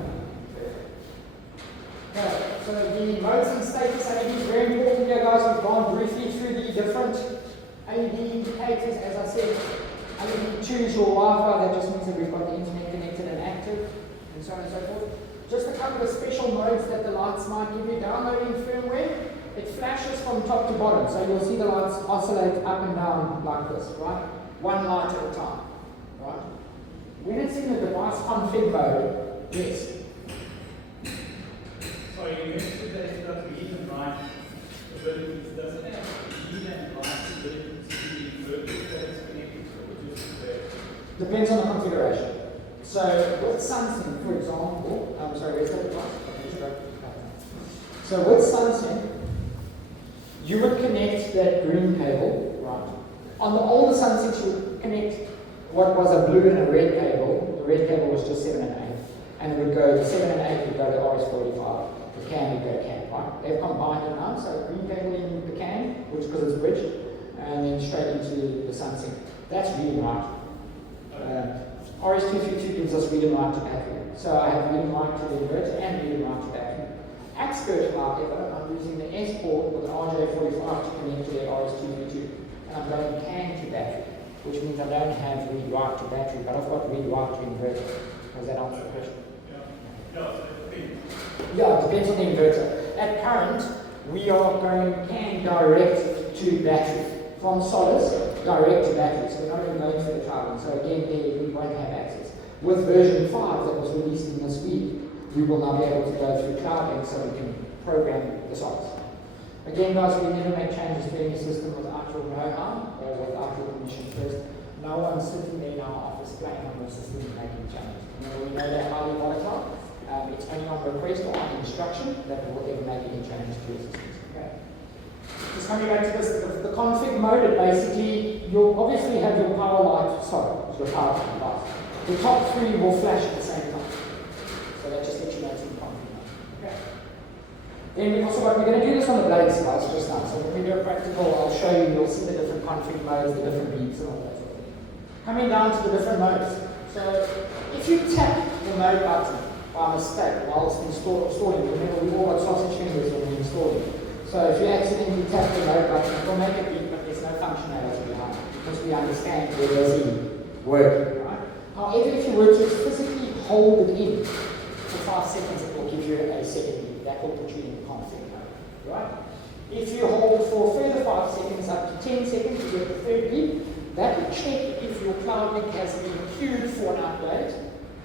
Okay, so the modes and status LED is very important here, guys. We've gone briefly through the different LED indicators. As I said, LED 2 is your Wi-Fi. That just means that we've got the internet connected and active, and so on and so forth. Just a couple of special modes that the lights might give you. Downloading firmware, it flashes from top to bottom. So you'll see the lights oscillate up and down like this, right? One light at a time, right? When it's in the device config mode, yes. So you mentioned that it's got read and write abilities. Does it have read and write abilities to the inverter that is connected to, or just the? Depends on the configuration. So with SunSync, for example, where's that device? So with SunSync, you would connect that green cable, right? On the older SunSyncs, you would connect what was a blue and a red cable. The red cable was just 7 and 8. And it would go, the 7 and 8 would go to RS45. The CAN would go to CAN, right? They've combined it now, so green cable in the CAN, which because it's bridged, and then straight into the SunSync. That's read and write. RS232 gives us read and write to battery. So I have read and write to the inverter and read and write to battery. Expert, however, I'm using the S port with an RJ45 to connect to the RS232. And I'm going CAN to battery, which means I don't have read write to battery, but I've got read write to inverter. Does that answer the question? Yeah, it depends on the inverter. At current, we are going CAN direct to battery. From solids, direct to battery. So we're not even going through the cloud. So again, there we won't have access. With version 5 that was released in this week, we will now be able to go through cloud so we can program the solids. Again, guys, we never make changes to any system without your know-how or without your permission first. No one's sitting there in our office playing on the system and making changes. We know they're highly volatile. It's only on request or on instruction that we will ever make any changes to your systems. Okay. Just coming back to this, the config mode, it basically, you'll obviously have your power light, your power device. The top three will flash at the same time. So that just lets you know it's in config mode. Okay. Then we've also got, we're going to do this on the blades, guys, just now. So when we do a practical, I'll show you, you'll see the different config modes, the different beeps and all that sort of thing. Coming down to the different modes. So if you tap the mode button by mistake whilst installing, remember we've all got sausage fingers when we install it. So if you accidentally tap the mode button, it will make a beep, but there's no functionality behind it because we understand where there's working, right? However, if you were to physically hold it in for 5 seconds, it will give you a second beep. That will put you in config mode, right? If you hold for a further 5 seconds, up to 10 seconds, you get the third beep. That will check if your cloud link has been queued for an update,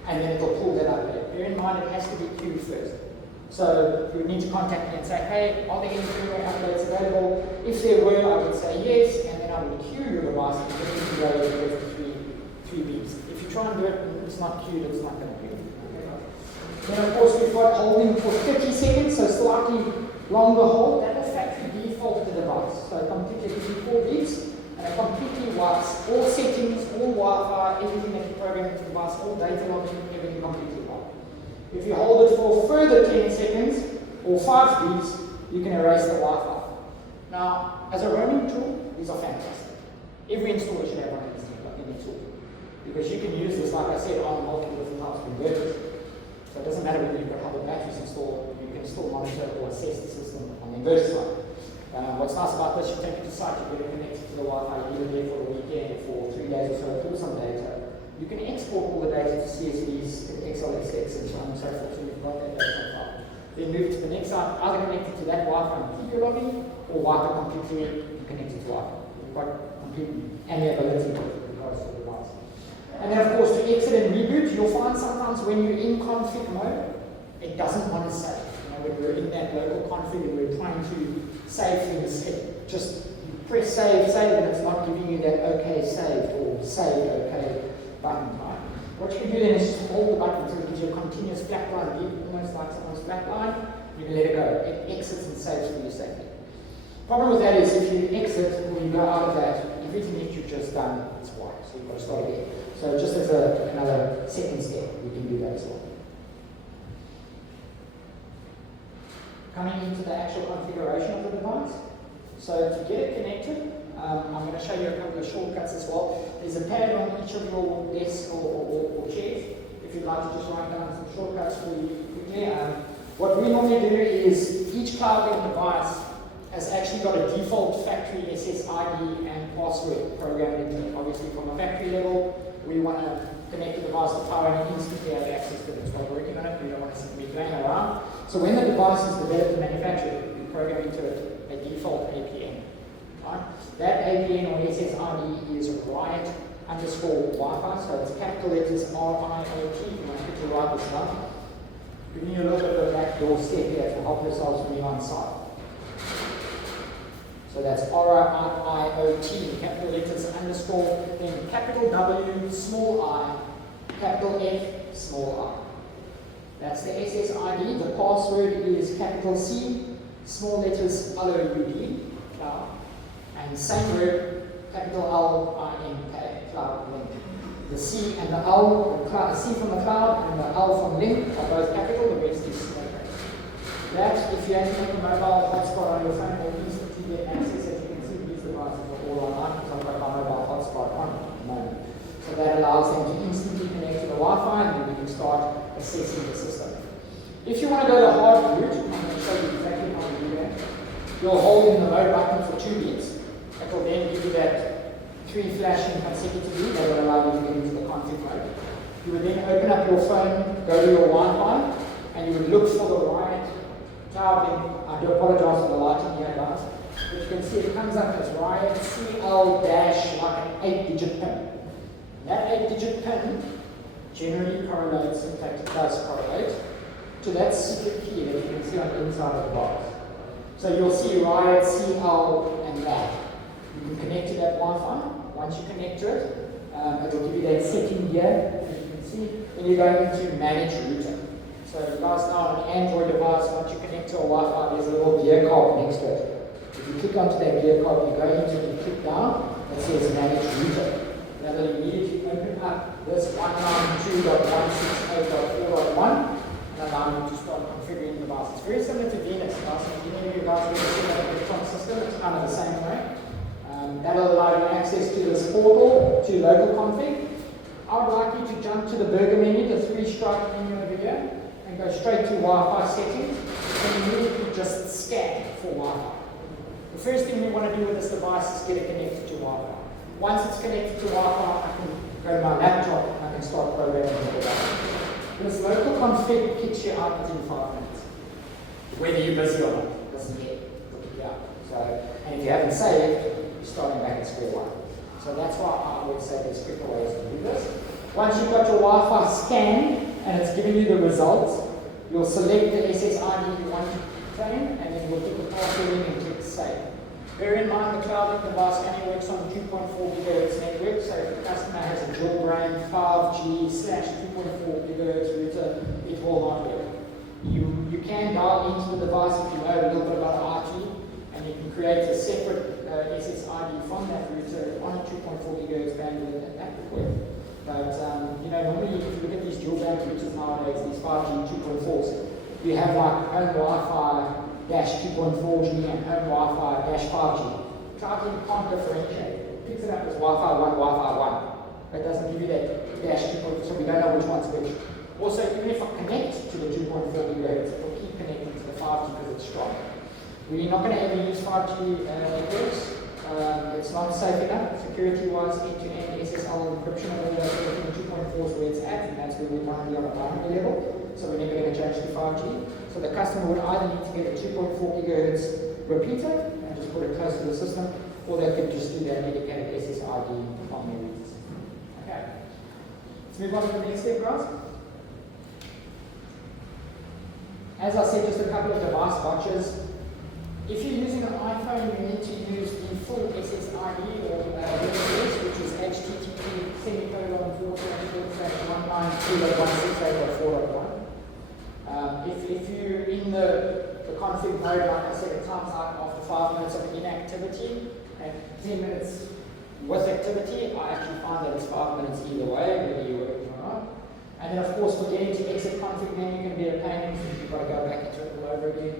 and then it will pull that update. Bear in mind, it has to be queued first. So you would need to contact me and say, hey, are there any firmware updates available? If there were, I would say yes, and then I would queue your device and get into go for three beeps. If you try and do it and it's not queued, it's not going to queue. Then of course we've got holding for 30 seconds, so slightly longer hold. That will factory default the device. So completely gives you 4 beeps, and it completely wipes all settings, all Wi-Fi, everything that you program into the device, all data logging, everything completely wiped. If you hold it for a further 10 seconds or 5 beeps, you can erase the Wi-Fi. Now, as a roaming tool, these are fantastic. Every installer should have one of these things, like any tool. Because you can use this, like I said, on multiple different types of inverters. So it doesn't matter whether you've got Hubble batteries installed, you can still monitor or assess the system on the inverter side. What's nice about this, you take it to site, you get it connected to the Wi-Fi, you leave it there for a weekend, for 3 days or so, pull some data. You can export all the data to CSVs, XLSX, and so on and so forth, so you've got that data on file. Then move to the next site, either connect it to that Wi-Fi and keep your logging, or wipe it completely and connect it to Wi-Fi. You've got complete amiability with regards to the device. And then of course, to exit and reboot, you'll find sometimes when you're in config mode, it doesn't want to save. When we're in that local config and we're trying to save things, it just press save, and it's not giving you that OK saved or saved OK button, right? What you can do then is just hold the button until it gives you a continuous flat line beep, almost like someone's flat line. You can let it go. It exits and saves for you safely. Problem with that is if you exit or you go out of that, everything that you've just done is wiped. So you've got to start again. So just as another second step, we can do that as well. Coming into the actual configuration of the device. So to get it connected, I'm going to show you a couple of shortcuts as well. There's a pad on each of your desks or chairs. If you'd like to just write down some shortcuts for you quickly. What we normally do is each CloudLink device has actually got a default factory SSID and password programmed into it. Obviously from a factory level, we want to connect the device to power and instantly have access to it. So we're working on it, we don't want to simply playing around. So when the device is developed and manufactured, we program into it a default APN. Right? That APN or SSID is Riot _ Wi-Fi, so it's capital letters RIOT. You want to write this down. Giving you a little bit of a backdoor step here to help yourselves when you're on site. So that's RIOT, capital letters _, then capital W, small I, capital F, small I. That's the SSID. The password is capital C, small letters LOUD, cloud, and same word, capital LINK, cloud link. The C and the L, the C from the cloud and the L from link are both capital, the rest is small. That, if you have to make a mobile hotspot on your phone, will instantly get access. As you can see, these devices are all online because I've got my mobile hotspot on at the moment. So that allows them to instantly connect to the Wi-Fi and then you can start assessing the system. If you want to go the hard route, I'm going to show you exactly how to do that. You'll hold in the mode button for 2 beats. It will then give you that 3 flashing consecutively that will allow you to get into the config mode. You would then open up your phone, go to your Wi-Fi, and you would look for the right cloud link. I do apologize for the lighting here, guys. But you can see it comes up as Riot CL dash like an 8-digit pin. That 8-digit pin generally correlates, in fact it does correlate, to that secret key that you can see on the inside of the box. So you'll see Riot CL and that. You can connect to that Wi-Fi. Once you connect to it, it will give you that setting here, as you can see. Then you're going into manage router. So you guys know on an Android device, once you connect to a Wi-Fi, there's a little gear card next to it. If you click onto that gear card, you go into it and click down, it says manage router. That will immediately open up this 192.168.4.1 and allow you to start configuring the device. It's very similar to VNet, guys. If any of you guys have ever seen that electron system, it's kind of the same way. That'll allow you access to this portal, to local config. I would like you to jump to the burger menu, the 3-stripe menu over here, and go straight to Wi-Fi settings, and immediately just scan for Wi-Fi. The first thing we want to do with this device is get it connected to Wi-Fi. Once it's connected to Wi-Fi, I can go to my laptop and I can start programming the device. This local config kicks you out within 5 minutes. Whether you're busy or not, it doesn't care. It'll kick you out. So, and if you haven't saved, you're starting back at square one. So that's why I always say there's quicker ways to do this. Once you've got your Wi-Fi scanned and it's giving you the results, you'll select the SSID you want to claim and then you'll put the password in and click save. Bear in mind the cloud link device only works on 2.4 GHz network, so if the customer has a dual brain 5G/2.4 GHz router, it will not work. You can dial into the device if you know a little bit about IT, and you can create a separate SSID from that router on a 2.4 GHz bandwidth, and that would work. But normally if you look at these dual band routers nowadays, these 5G 2.4s, you have like home Wi-Fi -2.4G and home Wi-Fi -5G. Cloudlink can't differentiate. It picks it up as Wi-Fi 1, Wi-Fi 1. But it doesn't give you that -2.4, so we don't know which one's which. Also, even if I connect to the 2.4 GHz, it will keep connecting to the 5G because it's strong. We're not going to ever use 5G networks. It's not safe enough. Security-wise, end-to-end SSL encryption of the 2.4 is where it's at, and that's where we want to be on a binary level. So we're never going to change to 5G. So the customer would either need to get a 2.4 GHz repeater and just put it close to the system, or they could just do their dedicated SSID from their routers. Okay. Let's move on to the next step, guys. As I said, just a couple of device watches. If you're using an iPhone, you need to use the full SSID or USS, which is http://192.168.4.1. If you're in the config mode, like I said, it times out after 5 minutes of inactivity and 10 minutes with activity. I actually find that it's 5 minutes either way, whether you're working or not. And then, of course, forgetting to exit config menu can be a pain, so you've got to go back into it all over again.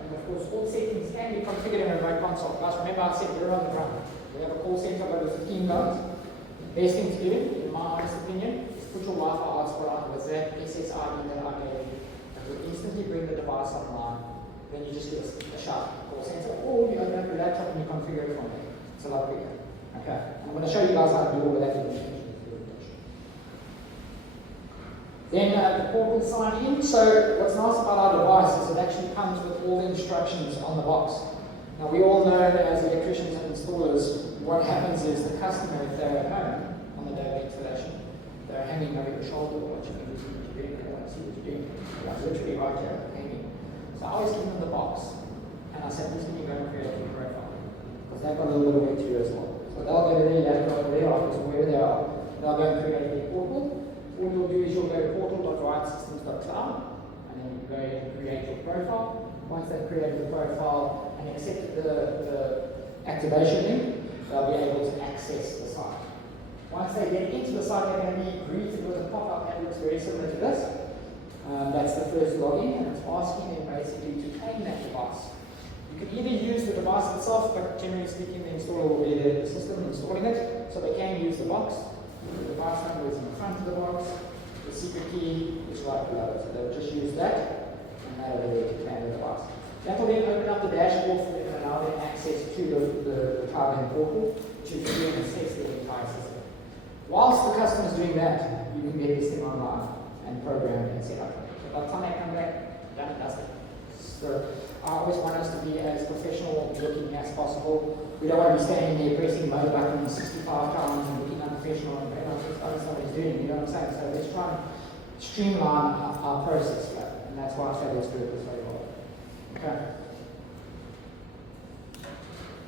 And of course, all settings can be configured in a remote console. Guys, remember I said we're on the ground. We have a call center with 15 guys. Best thing to do, in my honest opinion, is put your Wi-Fi hotspot on with that SSID that I gave you. It will instantly bring the device online. Then you just get a sharp call center, or you open up your laptop and you configure it from there. It's a lot quicker. Okay, I'm going to show you guys how to do all of that in the presentation. Then the portal sign in. So what's nice about our device is it actually comes with all the instructions on the box. Now we all know that as electricians and installers, what happens is the customer, if they're at home on the day of installation, they're hanging over your shoulder or watching you see what you're doing, they want to see what you're doing. Like literally right here, hanging. So I always give them the box. And I said, please can you go and create a new profile? Because they've got a little bit of way to as well. So they'll go to their laptop or their office or wherever they are. They'll go and create a portal. So All you'll do is you'll go to portal.ridesystems.cloud, and then you go and create your profile. Once they've created the profile and accepted the activation link, they'll be able to access the site. Once they get into the site, they're going to be greeted with a pop-up that looks very similar to this. That's the first login, and it's asking them basically to claim that device. You can either use the device itself, but generally speaking, the installer will be the system installing it, so they can use the box. The device number is in the front of the box, the secret key is right below it, so they'll just use that, and that'll be able to claim the device. That will then open up the dashboard for them and allow them access to the cloud portal to view and assess the entire system. Whilst the customer is doing that, you can get this thing online and program it and set up. So by the time they come back, done and dusted. So I always want us to be as professional looking as possible. We don't want to be standing there pressing mode buttons 65 times and looking unprofessional and other stuff he's doing, you know what I'm saying? So let's try and streamline our process here. And that's why I say let's do it this way. Okay.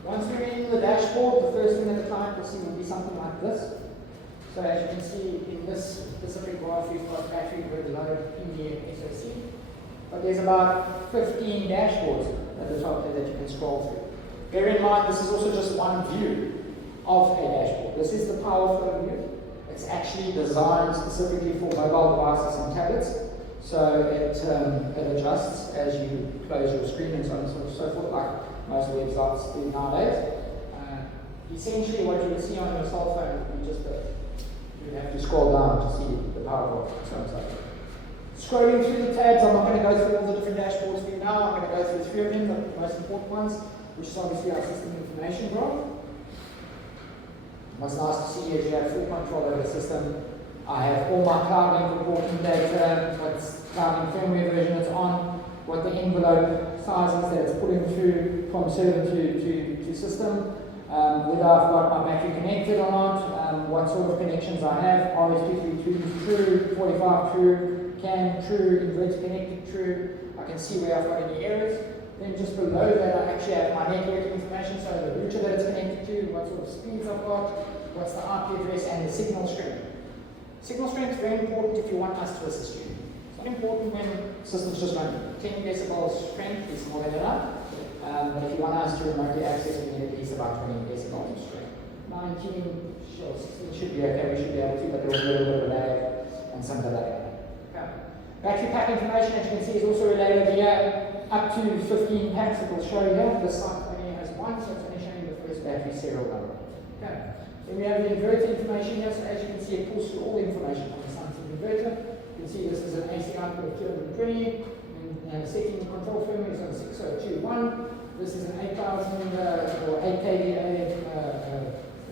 Once we're in the dashboard, the first thing that the client will see will be something like this. So as you can see in this specific graph, we've got battery grid load in the SoC. But there's about 15 dashboards at the top there that you can scroll through. Bear in mind, this is also just one view of a dashboard. This is the power flow view. It's actually designed specifically for mobile devices and tablets. So it adjusts as you close your screen and so on and so forth, like most websites do nowadays. Essentially, what you will see on your cell phone, you have to scroll down to see the power of so and so. Scrolling through the tabs, I'm not going to go through all the different dashboards for you now. I'm going to go through 3 of them, the most important ones, which is obviously our system information graph. What's nice to see is you have full control over the system. I have all my cloud link reporting data, what's cloud link firmware version it's on, what the envelope size is that it's putting through from server to system, whether I've got my battery connected or not, what sort of connections I have, RS232 true, 45 true, CAN true, inverter connected true. I can see where I've got any errors. Then just below that I actually have my network information, so the router that it's connected to, what sort of speeds I've got, what's the IP address, and the signal strength. Signal strength is very important if you want us to assist you. It's not important when systems just run 10 decibels strength is more than enough. But if you want us to remotely access, we need at least about 20 decibels of strength. 19, sure, 16 should be okay, we should be able to, but there will be a little bit of lag and some delay. Okay. Battery pack information, as you can see, is also relayed over here. Up to 15 packs, it will show you here. This site only has one, so it's only showing the first battery serial number. Okay. Then we have the inverter information here, so as you can see, it pulls through all the information from the Samsung inverter. You can see this is an AC output of 220, and setting control firmware is on 6021. This is an 8000 or 8 kVA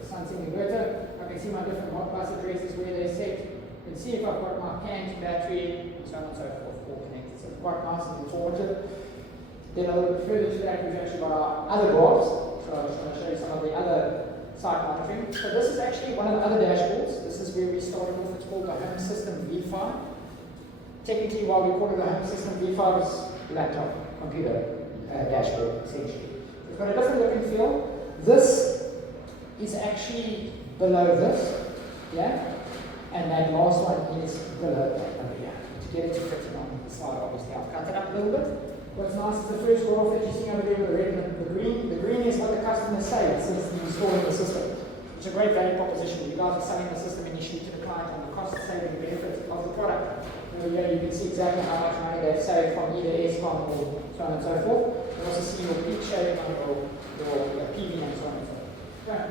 Samsung inverter. I can see my different hot bus addresses where they're set. You can see if I've got my CAN battery, and so on and so forth, all connected. So it's quite nice and informative. Then a little bit further to that, we've actually got our other graphs. So I just want to show you some of the other site monitoring. So this is actually one of the other dashboards. This is where we started with. It's called the Home System V5. Technically, while we call it the Home System V5, it's laptop, computer dashboard, essentially. It's got a different look and feel. This is actually below this, yeah? And that last one is below that over here. To get it to fit in on the slide, obviously, I've cut it up a little bit. What's nice is the first graph that you see over there with the red and the green. The green is what the customer saves since installing the system. It's a great value proposition. You guys are selling the system initially to the client on the cost-saving benefits of the product. Over here you can see exactly how much money they've saved from either ESCOM or so on and so forth. You also see your peak shaving on your PV and so on and so forth. Okay.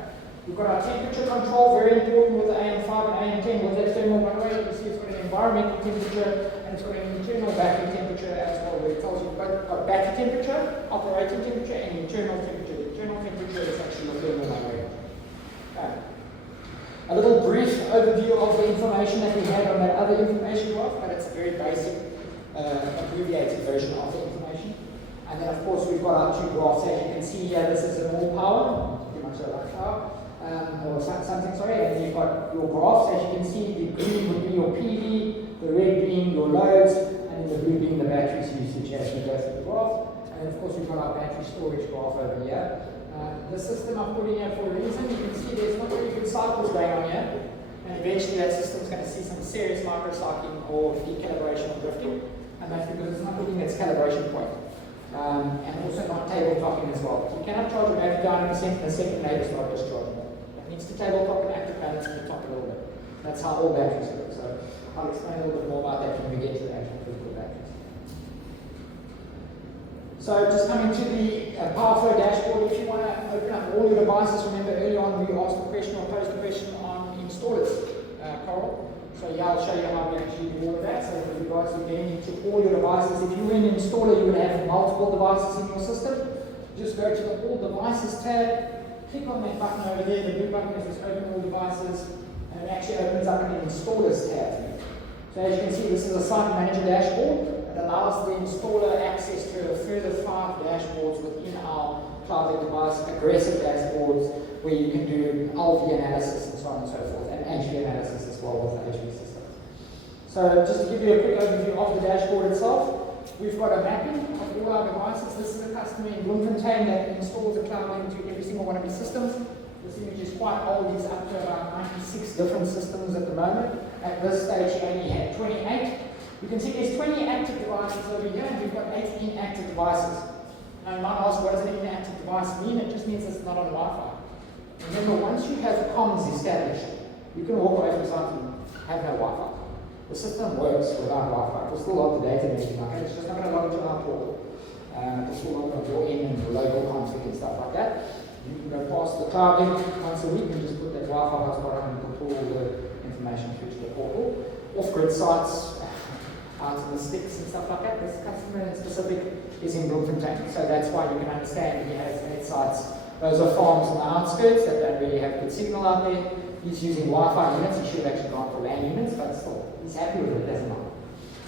We've got our temperature control, very important with the AM5 and AM10 with that thermal runway. You can see it's got an environmental temperature and it's got an internal battery temperature as well, where it tells you both battery temperature, operating temperature, and internal temperature. The internal temperature is actually your thermal runway. Okay. A little brief overview of the information that we had on that other information graph, but it's a very basic, abbreviated version of the information. And then of course we've got our 2 graphs. As you can see here, this is an all power, pretty much like power. Or something, sorry, and then you've got your graphs. As you can see, the green would be your PV, the red being your loads, and then the blue being the battery's usage as we go through the graph. And of course, we've got our battery storage graph over here. The system I've put in here for a reason. You can see there's not really good cycles going on here. and eventually that system is going to see some serious microcycling or decalibration or drifting, and that's because it's not hitting its calibration point. And also not tabletoping as well. You cannot charge a battery down in a second later start discharging it. It needs to tabletop and active balance at the top a little bit. That's how all batteries work. So I'll explain a little bit more about that when we get to the actual physical batteries. So just coming to the power flow dashboard, if you want to open up all your devices, remember earlier on we asked a question or posed a question on installers, Coral. So yeah, I'll show you how we actually do all of that. So with regards to getting into all your devices, if you were an installer, you would have multiple devices in your system. Just go to the All Devices tab, click on that button over there, the blue button is just open all devices, and it actually opens up an installers tab. So as you can see, this is a site manager dashboard. It allows the installer access to a further 5 dashboards within our cloud device, aggressive dashboards, where you can do LV analysis and so on and so forth, and HV analysis as well with the HV systems. So just to give you a quick overview of the dashboard itself, we've got a mapping of all our devices. This is a customer in Bloemfontein that installs a cloud into every single one of his systems. This image is quite old, it's up to about 96 different systems at the moment. At this stage, he only had 28. You can see there's 20 active devices over here, and we've got 8 inactive devices. Now you might ask, what does an inactive device mean? It just means it's not on Wi-Fi. Remember, once you have comms established, you can walk away from something and have no Wi-Fi. The system works without Wi-Fi. It will still log the data and everything like that. It's just not going to log it to our portal. It will still log your in and local config and stuff like that. You can go past the cloud link once a week and just put that Wi-Fi hotspot on and you can pull all the information through to the portal. Off-grid sites, out in the sticks and stuff like that. This customer in specific is in Bloemfontein, so that's why you can understand he has 8 sites. Those are farms on the outskirts that don't really have good signal out there. He's using Wi-Fi units. He should have actually gone for LAN units, but still, he's happy with it, doesn't he?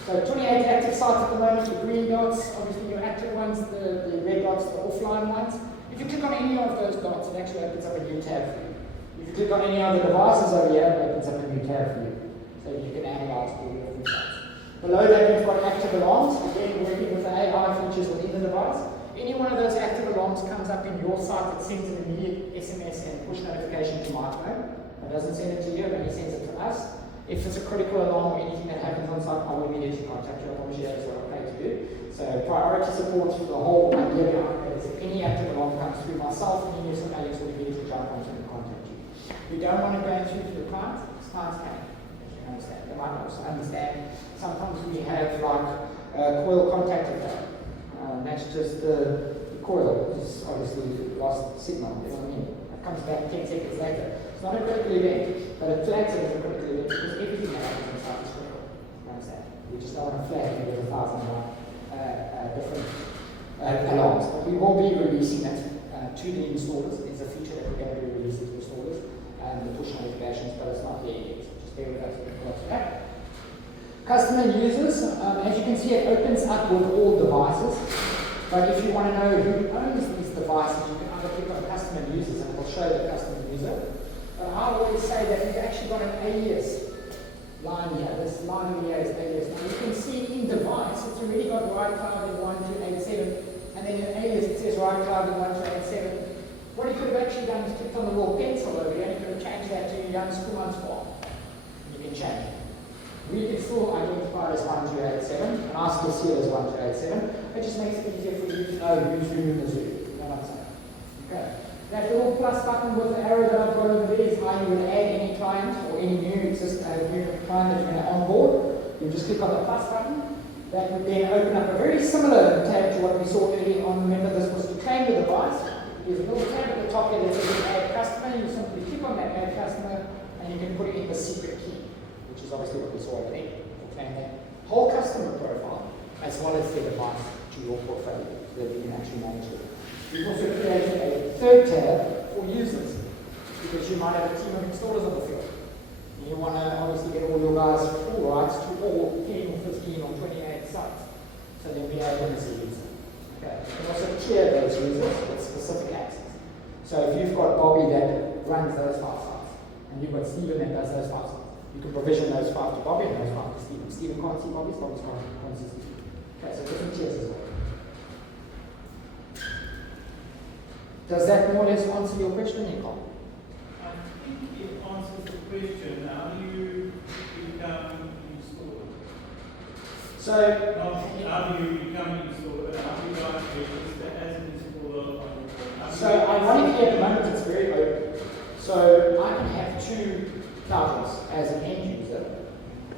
So 28 active sites at the moment. The green dots, obviously your active ones, the red dots, the offline ones. If you click on any of those dots, it actually opens up a new tab for you. If you click on any of the devices over here, it opens up a new tab for you. So you can analyze all your different sites. Below that, we've got active alarms. Again, working with the AI features within the device. Any one of those active alarms comes up in your site, it sends an immediate SMS and push notification to my phone. It doesn't send it to you, it only sends it to us. If it's a critical alarm or anything that happens on site, I will immediately contact you. I promise you that is what I pay to do. So priority support for the whole idea behind it is if any active alarm comes through myself, and any of Alex will immediately jump on and contact you. We don't want to go through to the client, because clients can, as you understand. They might also understand. Sometimes we have like coil contacted there. That's just the coil, is obviously lost signal, you know what I mean? It comes back 10 seconds later. It's not a critical event, but it flags it as a critical event because everything that happens inside is critical. You understand? We just don't want to flag it with 1,001 different alarms. But we will be releasing that to the installers. It's a feature that we're going to be releasing to installers, the push notifications, but it's not there yet. Just bear with us with regards to that. Customer users, as you can see, it opens up with all devices. But if you want to know who owns these devices, you can either click on customer users and it will show the customer user. But I always say that we've actually got an alias line here. This line here is alias. Now you can see in device, it's already got right cloud in 1287, and then in alias it says right cloud in 1287. What he could have actually done is clicked on the little pencil over here, and he could have changed that to Jan Schoeman's farm. You can change it. We can still identify it as 1287, and I still see it as 1287. It just makes it easier for you to know who's who in the zoo. You know what I'm saying? Okay. That little plus button with the arrow that I've got over there is how you would add any client or any new client that you're going to onboard. You just click on the plus button. That would then open up a very similar tab to what we saw earlier on. Remember, this was to claim the device. There's a little tab at the top here that says add customer. You simply click on that add customer, and you can put it in the secret key, which is obviously what we saw over there. Claim that whole customer profile as well as their device to your portfolio so that you can actually manage it. We've also created a third tab for users because you might have a team of installers on the field. And you want to obviously get all your guys full rights to all 10 or 15 or 28 sites. So then we have them as a user. Okay. You can also clear those users with specific access. So if you've got Bobby that runs those 5 sites, and you've got Stephen that does those 5 sites, you can provision those 5 to Bobby and those 5 to Stephen. Stephen can't see Bobby's, Bobby's can't see Stephen. Okay, so different tiers as well. Does that more or less answer your question, Nicole? I think it answers the question, how do you become installer? So, Not how do you become installer, but how do you guys register as an installer on your so ironically at the moment it's very open. So I can have two cloud as an end user,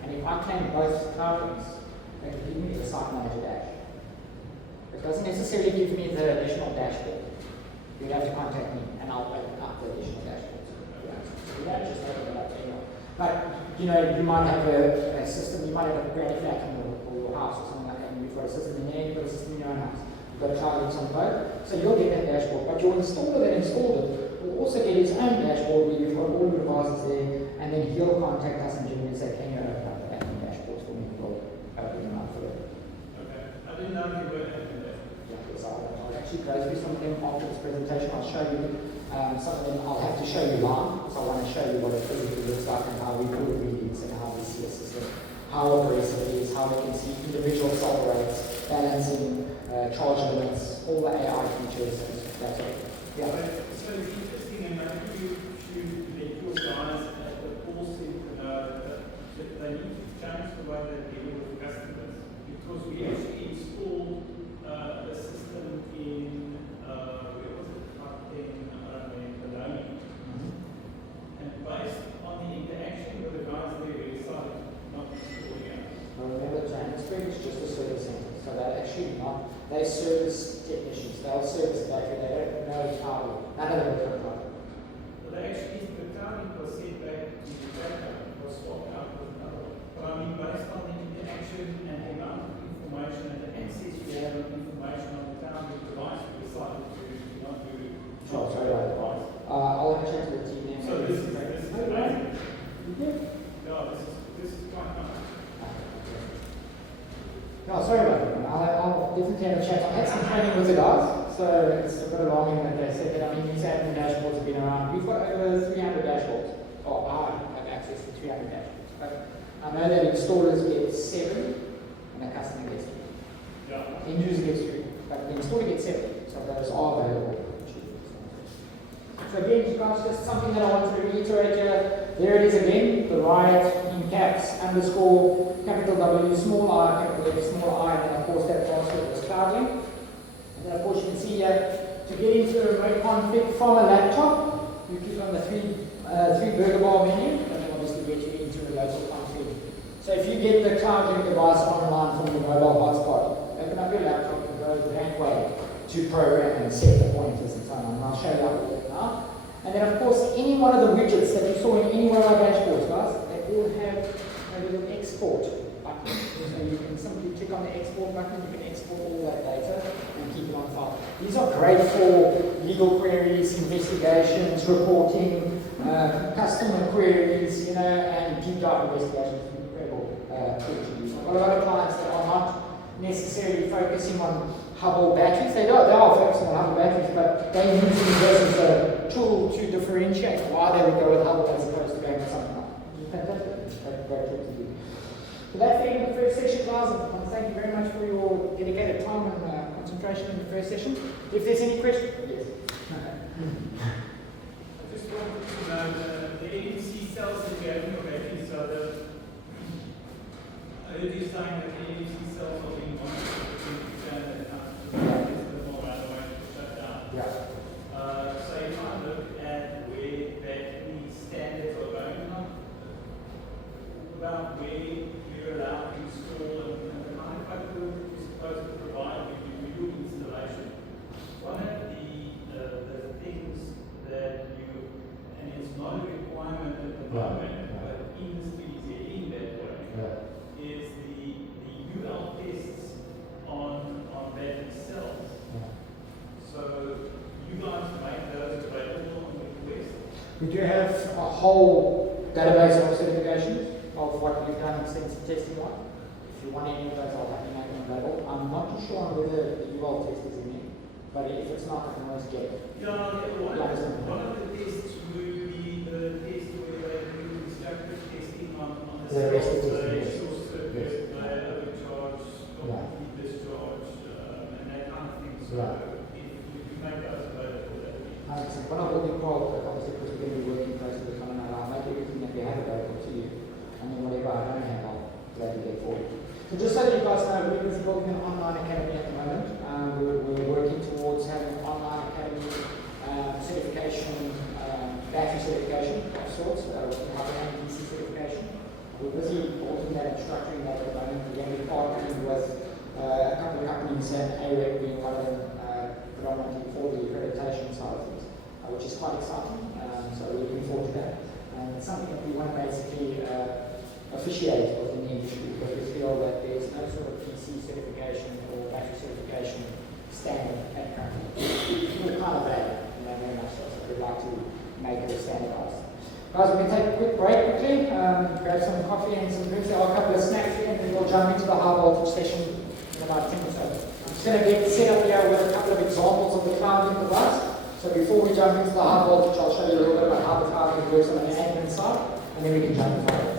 and if I claim both cloud they can give me the site manager dash. It doesn't necessarily give me the additional dashboard. You'd have to contact me and I'll open up the additional dashboard. Yeah. So you don't just open it up anymore. But you know, you might have a system, you might have a granny flat in your house or something like that, and you've got a system in there, you've got a system in your own house. You've got a cloud links on both. So you'll get that dashboard. But your installer that installed it will also get his own dashboard where you've got all your devices there, and then he'll contact us and generally say, can you open up the backend dashboards for me? We'll open them up for it. Okay. I didn't know you were having that. I'll actually go through some of them after this presentation. I'll show you some of them. I'll have to show you live, so I want to show you what it physically looks like and how we do readings and how we see a system, how aggressive it is, how we can see individual solver rates, balancing, charge limits, all the AI features and that sort of thing. Yeah. So it's interesting, and maybe you should let your guys at the call center know that they need to change the way they deal with customers, because we actually installed a system in, where was it, up in Bologna. And based on the interaction with the guys there, we decided not to install it. Now remember, Johannesburg is just a service center, so they're actually not, they service technicians, they'll service battery, they don't know how, none of them know how. Well, they actually, the timing was set back to the backup, was swapped out with another one. But I mean, based on the interaction and the amount of information and the access you have of information on the town with the device, we decided to not do it. Oh, sorry about that. I'll have a chat to the team then. So this is amazing. You did? No, this is quite nice. No, sorry about that. I'll definitely have a chat. I had some training with the guys, so it's a bit alarming that they said that. I mean, these admin dashboards have been around. We've got over 300 dashboards, or I have access to 300 dashboards. But I know that installers get 7 and the customer gets 3. Yeah. End user gets 3, but the installer gets 7, so those are available. So again, you guys, just something that I want to reiterate here. There it is again, the riot in caps, underscore, capital W, small I, capital F, small I, and then of course that password was clouding. And then of course you can see here, to get into a remote config from a laptop, you click on the three burger bar menu, and then obviously get you into a local config. So if you get the cloud device online from your mobile hotspot, open up your laptop and go that way to program and set the pointers and so on. And I'll show you how to do it now. And then of course, any one of the widgets that you saw in any one of our dashboards, guys, they all have a little export button. So you can simply click on the export button, you can export all that data and keep it on file. These are great for legal queries, investigations, reporting, customer queries, you know, and deep dive investigations. Incredible tool to use. I've got a lot of clients that are not necessarily focusing on Hubble batteries. They are focusing on Hubble batteries, but they're using this as a tool to differentiate why they would go with Hubble as opposed to going with something else. Fantastic. Great tool to do. So that's the end of the first session, guys. I want to thank you very much for your dedicated time and concentration in the first session. If there's any questions, yes. I just wanted to know the NEC cells that you have in your batteries, so I heard you saying that the NEC cells are being monitored Yeah. So if I look at where battery standards are going on, about where you're allowed to install and the kind of code you're supposed to provide when you do your installation. One of the things that you, and it's not a requirement at the moment, but industry is heading that way, is the UL tests on battery cells. So you guys make those available on request? We do have a whole database of certifications of what we've done extensive testing on. If you want any of those, I'll have to make them available. I'm not too sure on whether the UL test is in there, but if it's not, I can always get it. One of the tests would be the test where they do destructive testing on the cells, short circuit, overcharge, complete discharge, and that kind of thing. So make those available. One of the big problems, obviously, because we're going to be working closely with someone, I'll make everything that we have for you. So just so that you guys know, we're busy building an online academy at the moment. We're working towards having an online academy certification, battery certification of sorts, Hubble Energy certification. We're busy building that and structuring that at the moment. We're going to be partnering with a couple of companies, and AREC being one of them, predominantly for the accreditation side of things, which is quite exciting. So we're looking forward to that. And it's something that we want to basically officiate within the industry, because we feel that there's no sort of PC certification or battery certification standard at currently. We're kind of bad, very much so. So we'd like to make it standardized. Guys, we can take a quick break quickly, grab some coffee and some drinks. I'll cover the snacks here, and then we'll jump into the high voltage session in about 10 or so. I'm just going to get set up here with a couple of examples of the clouding device. So before we jump into the high voltage, I'll show you a little bit about how the clouding works on the admin side, and then we can jump into it.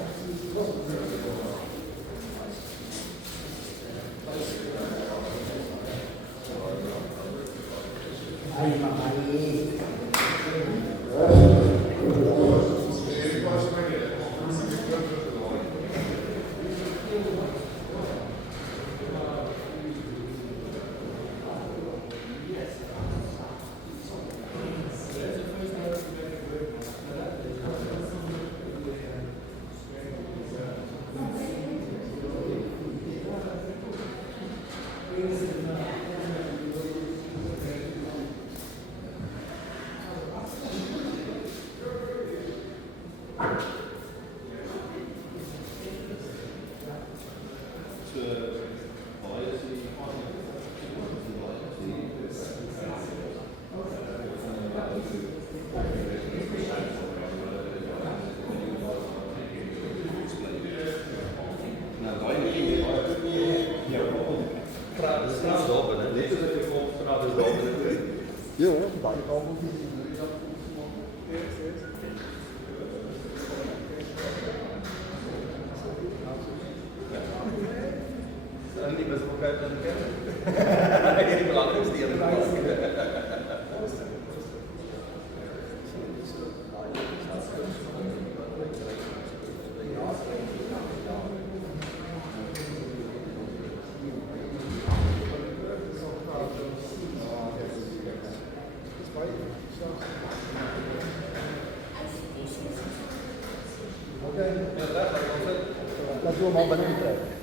La tua bomba non tre.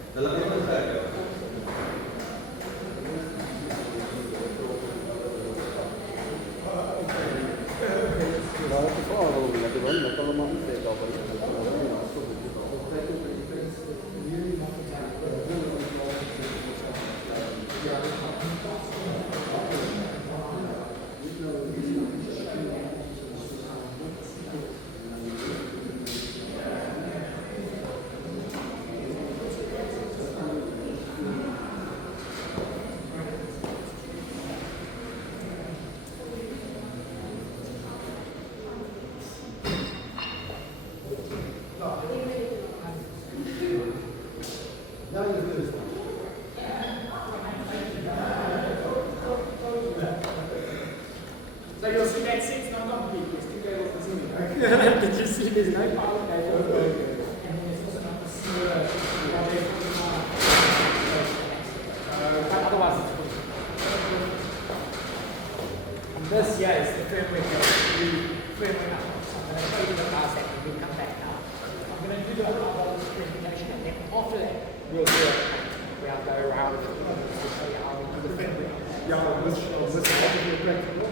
So you'll see that six not complete, there's two levels missing. Did you see there's no power cable? And then there's also not the similar otherwise it's full. And this here is the firmware cable. Firmware now. So I'm going to show you the power stack when we come back now. I'm going to do the high voltage presentation, and then after that we'll do it. We'll go around to show you how we do the firmware. Ja, dat is practical.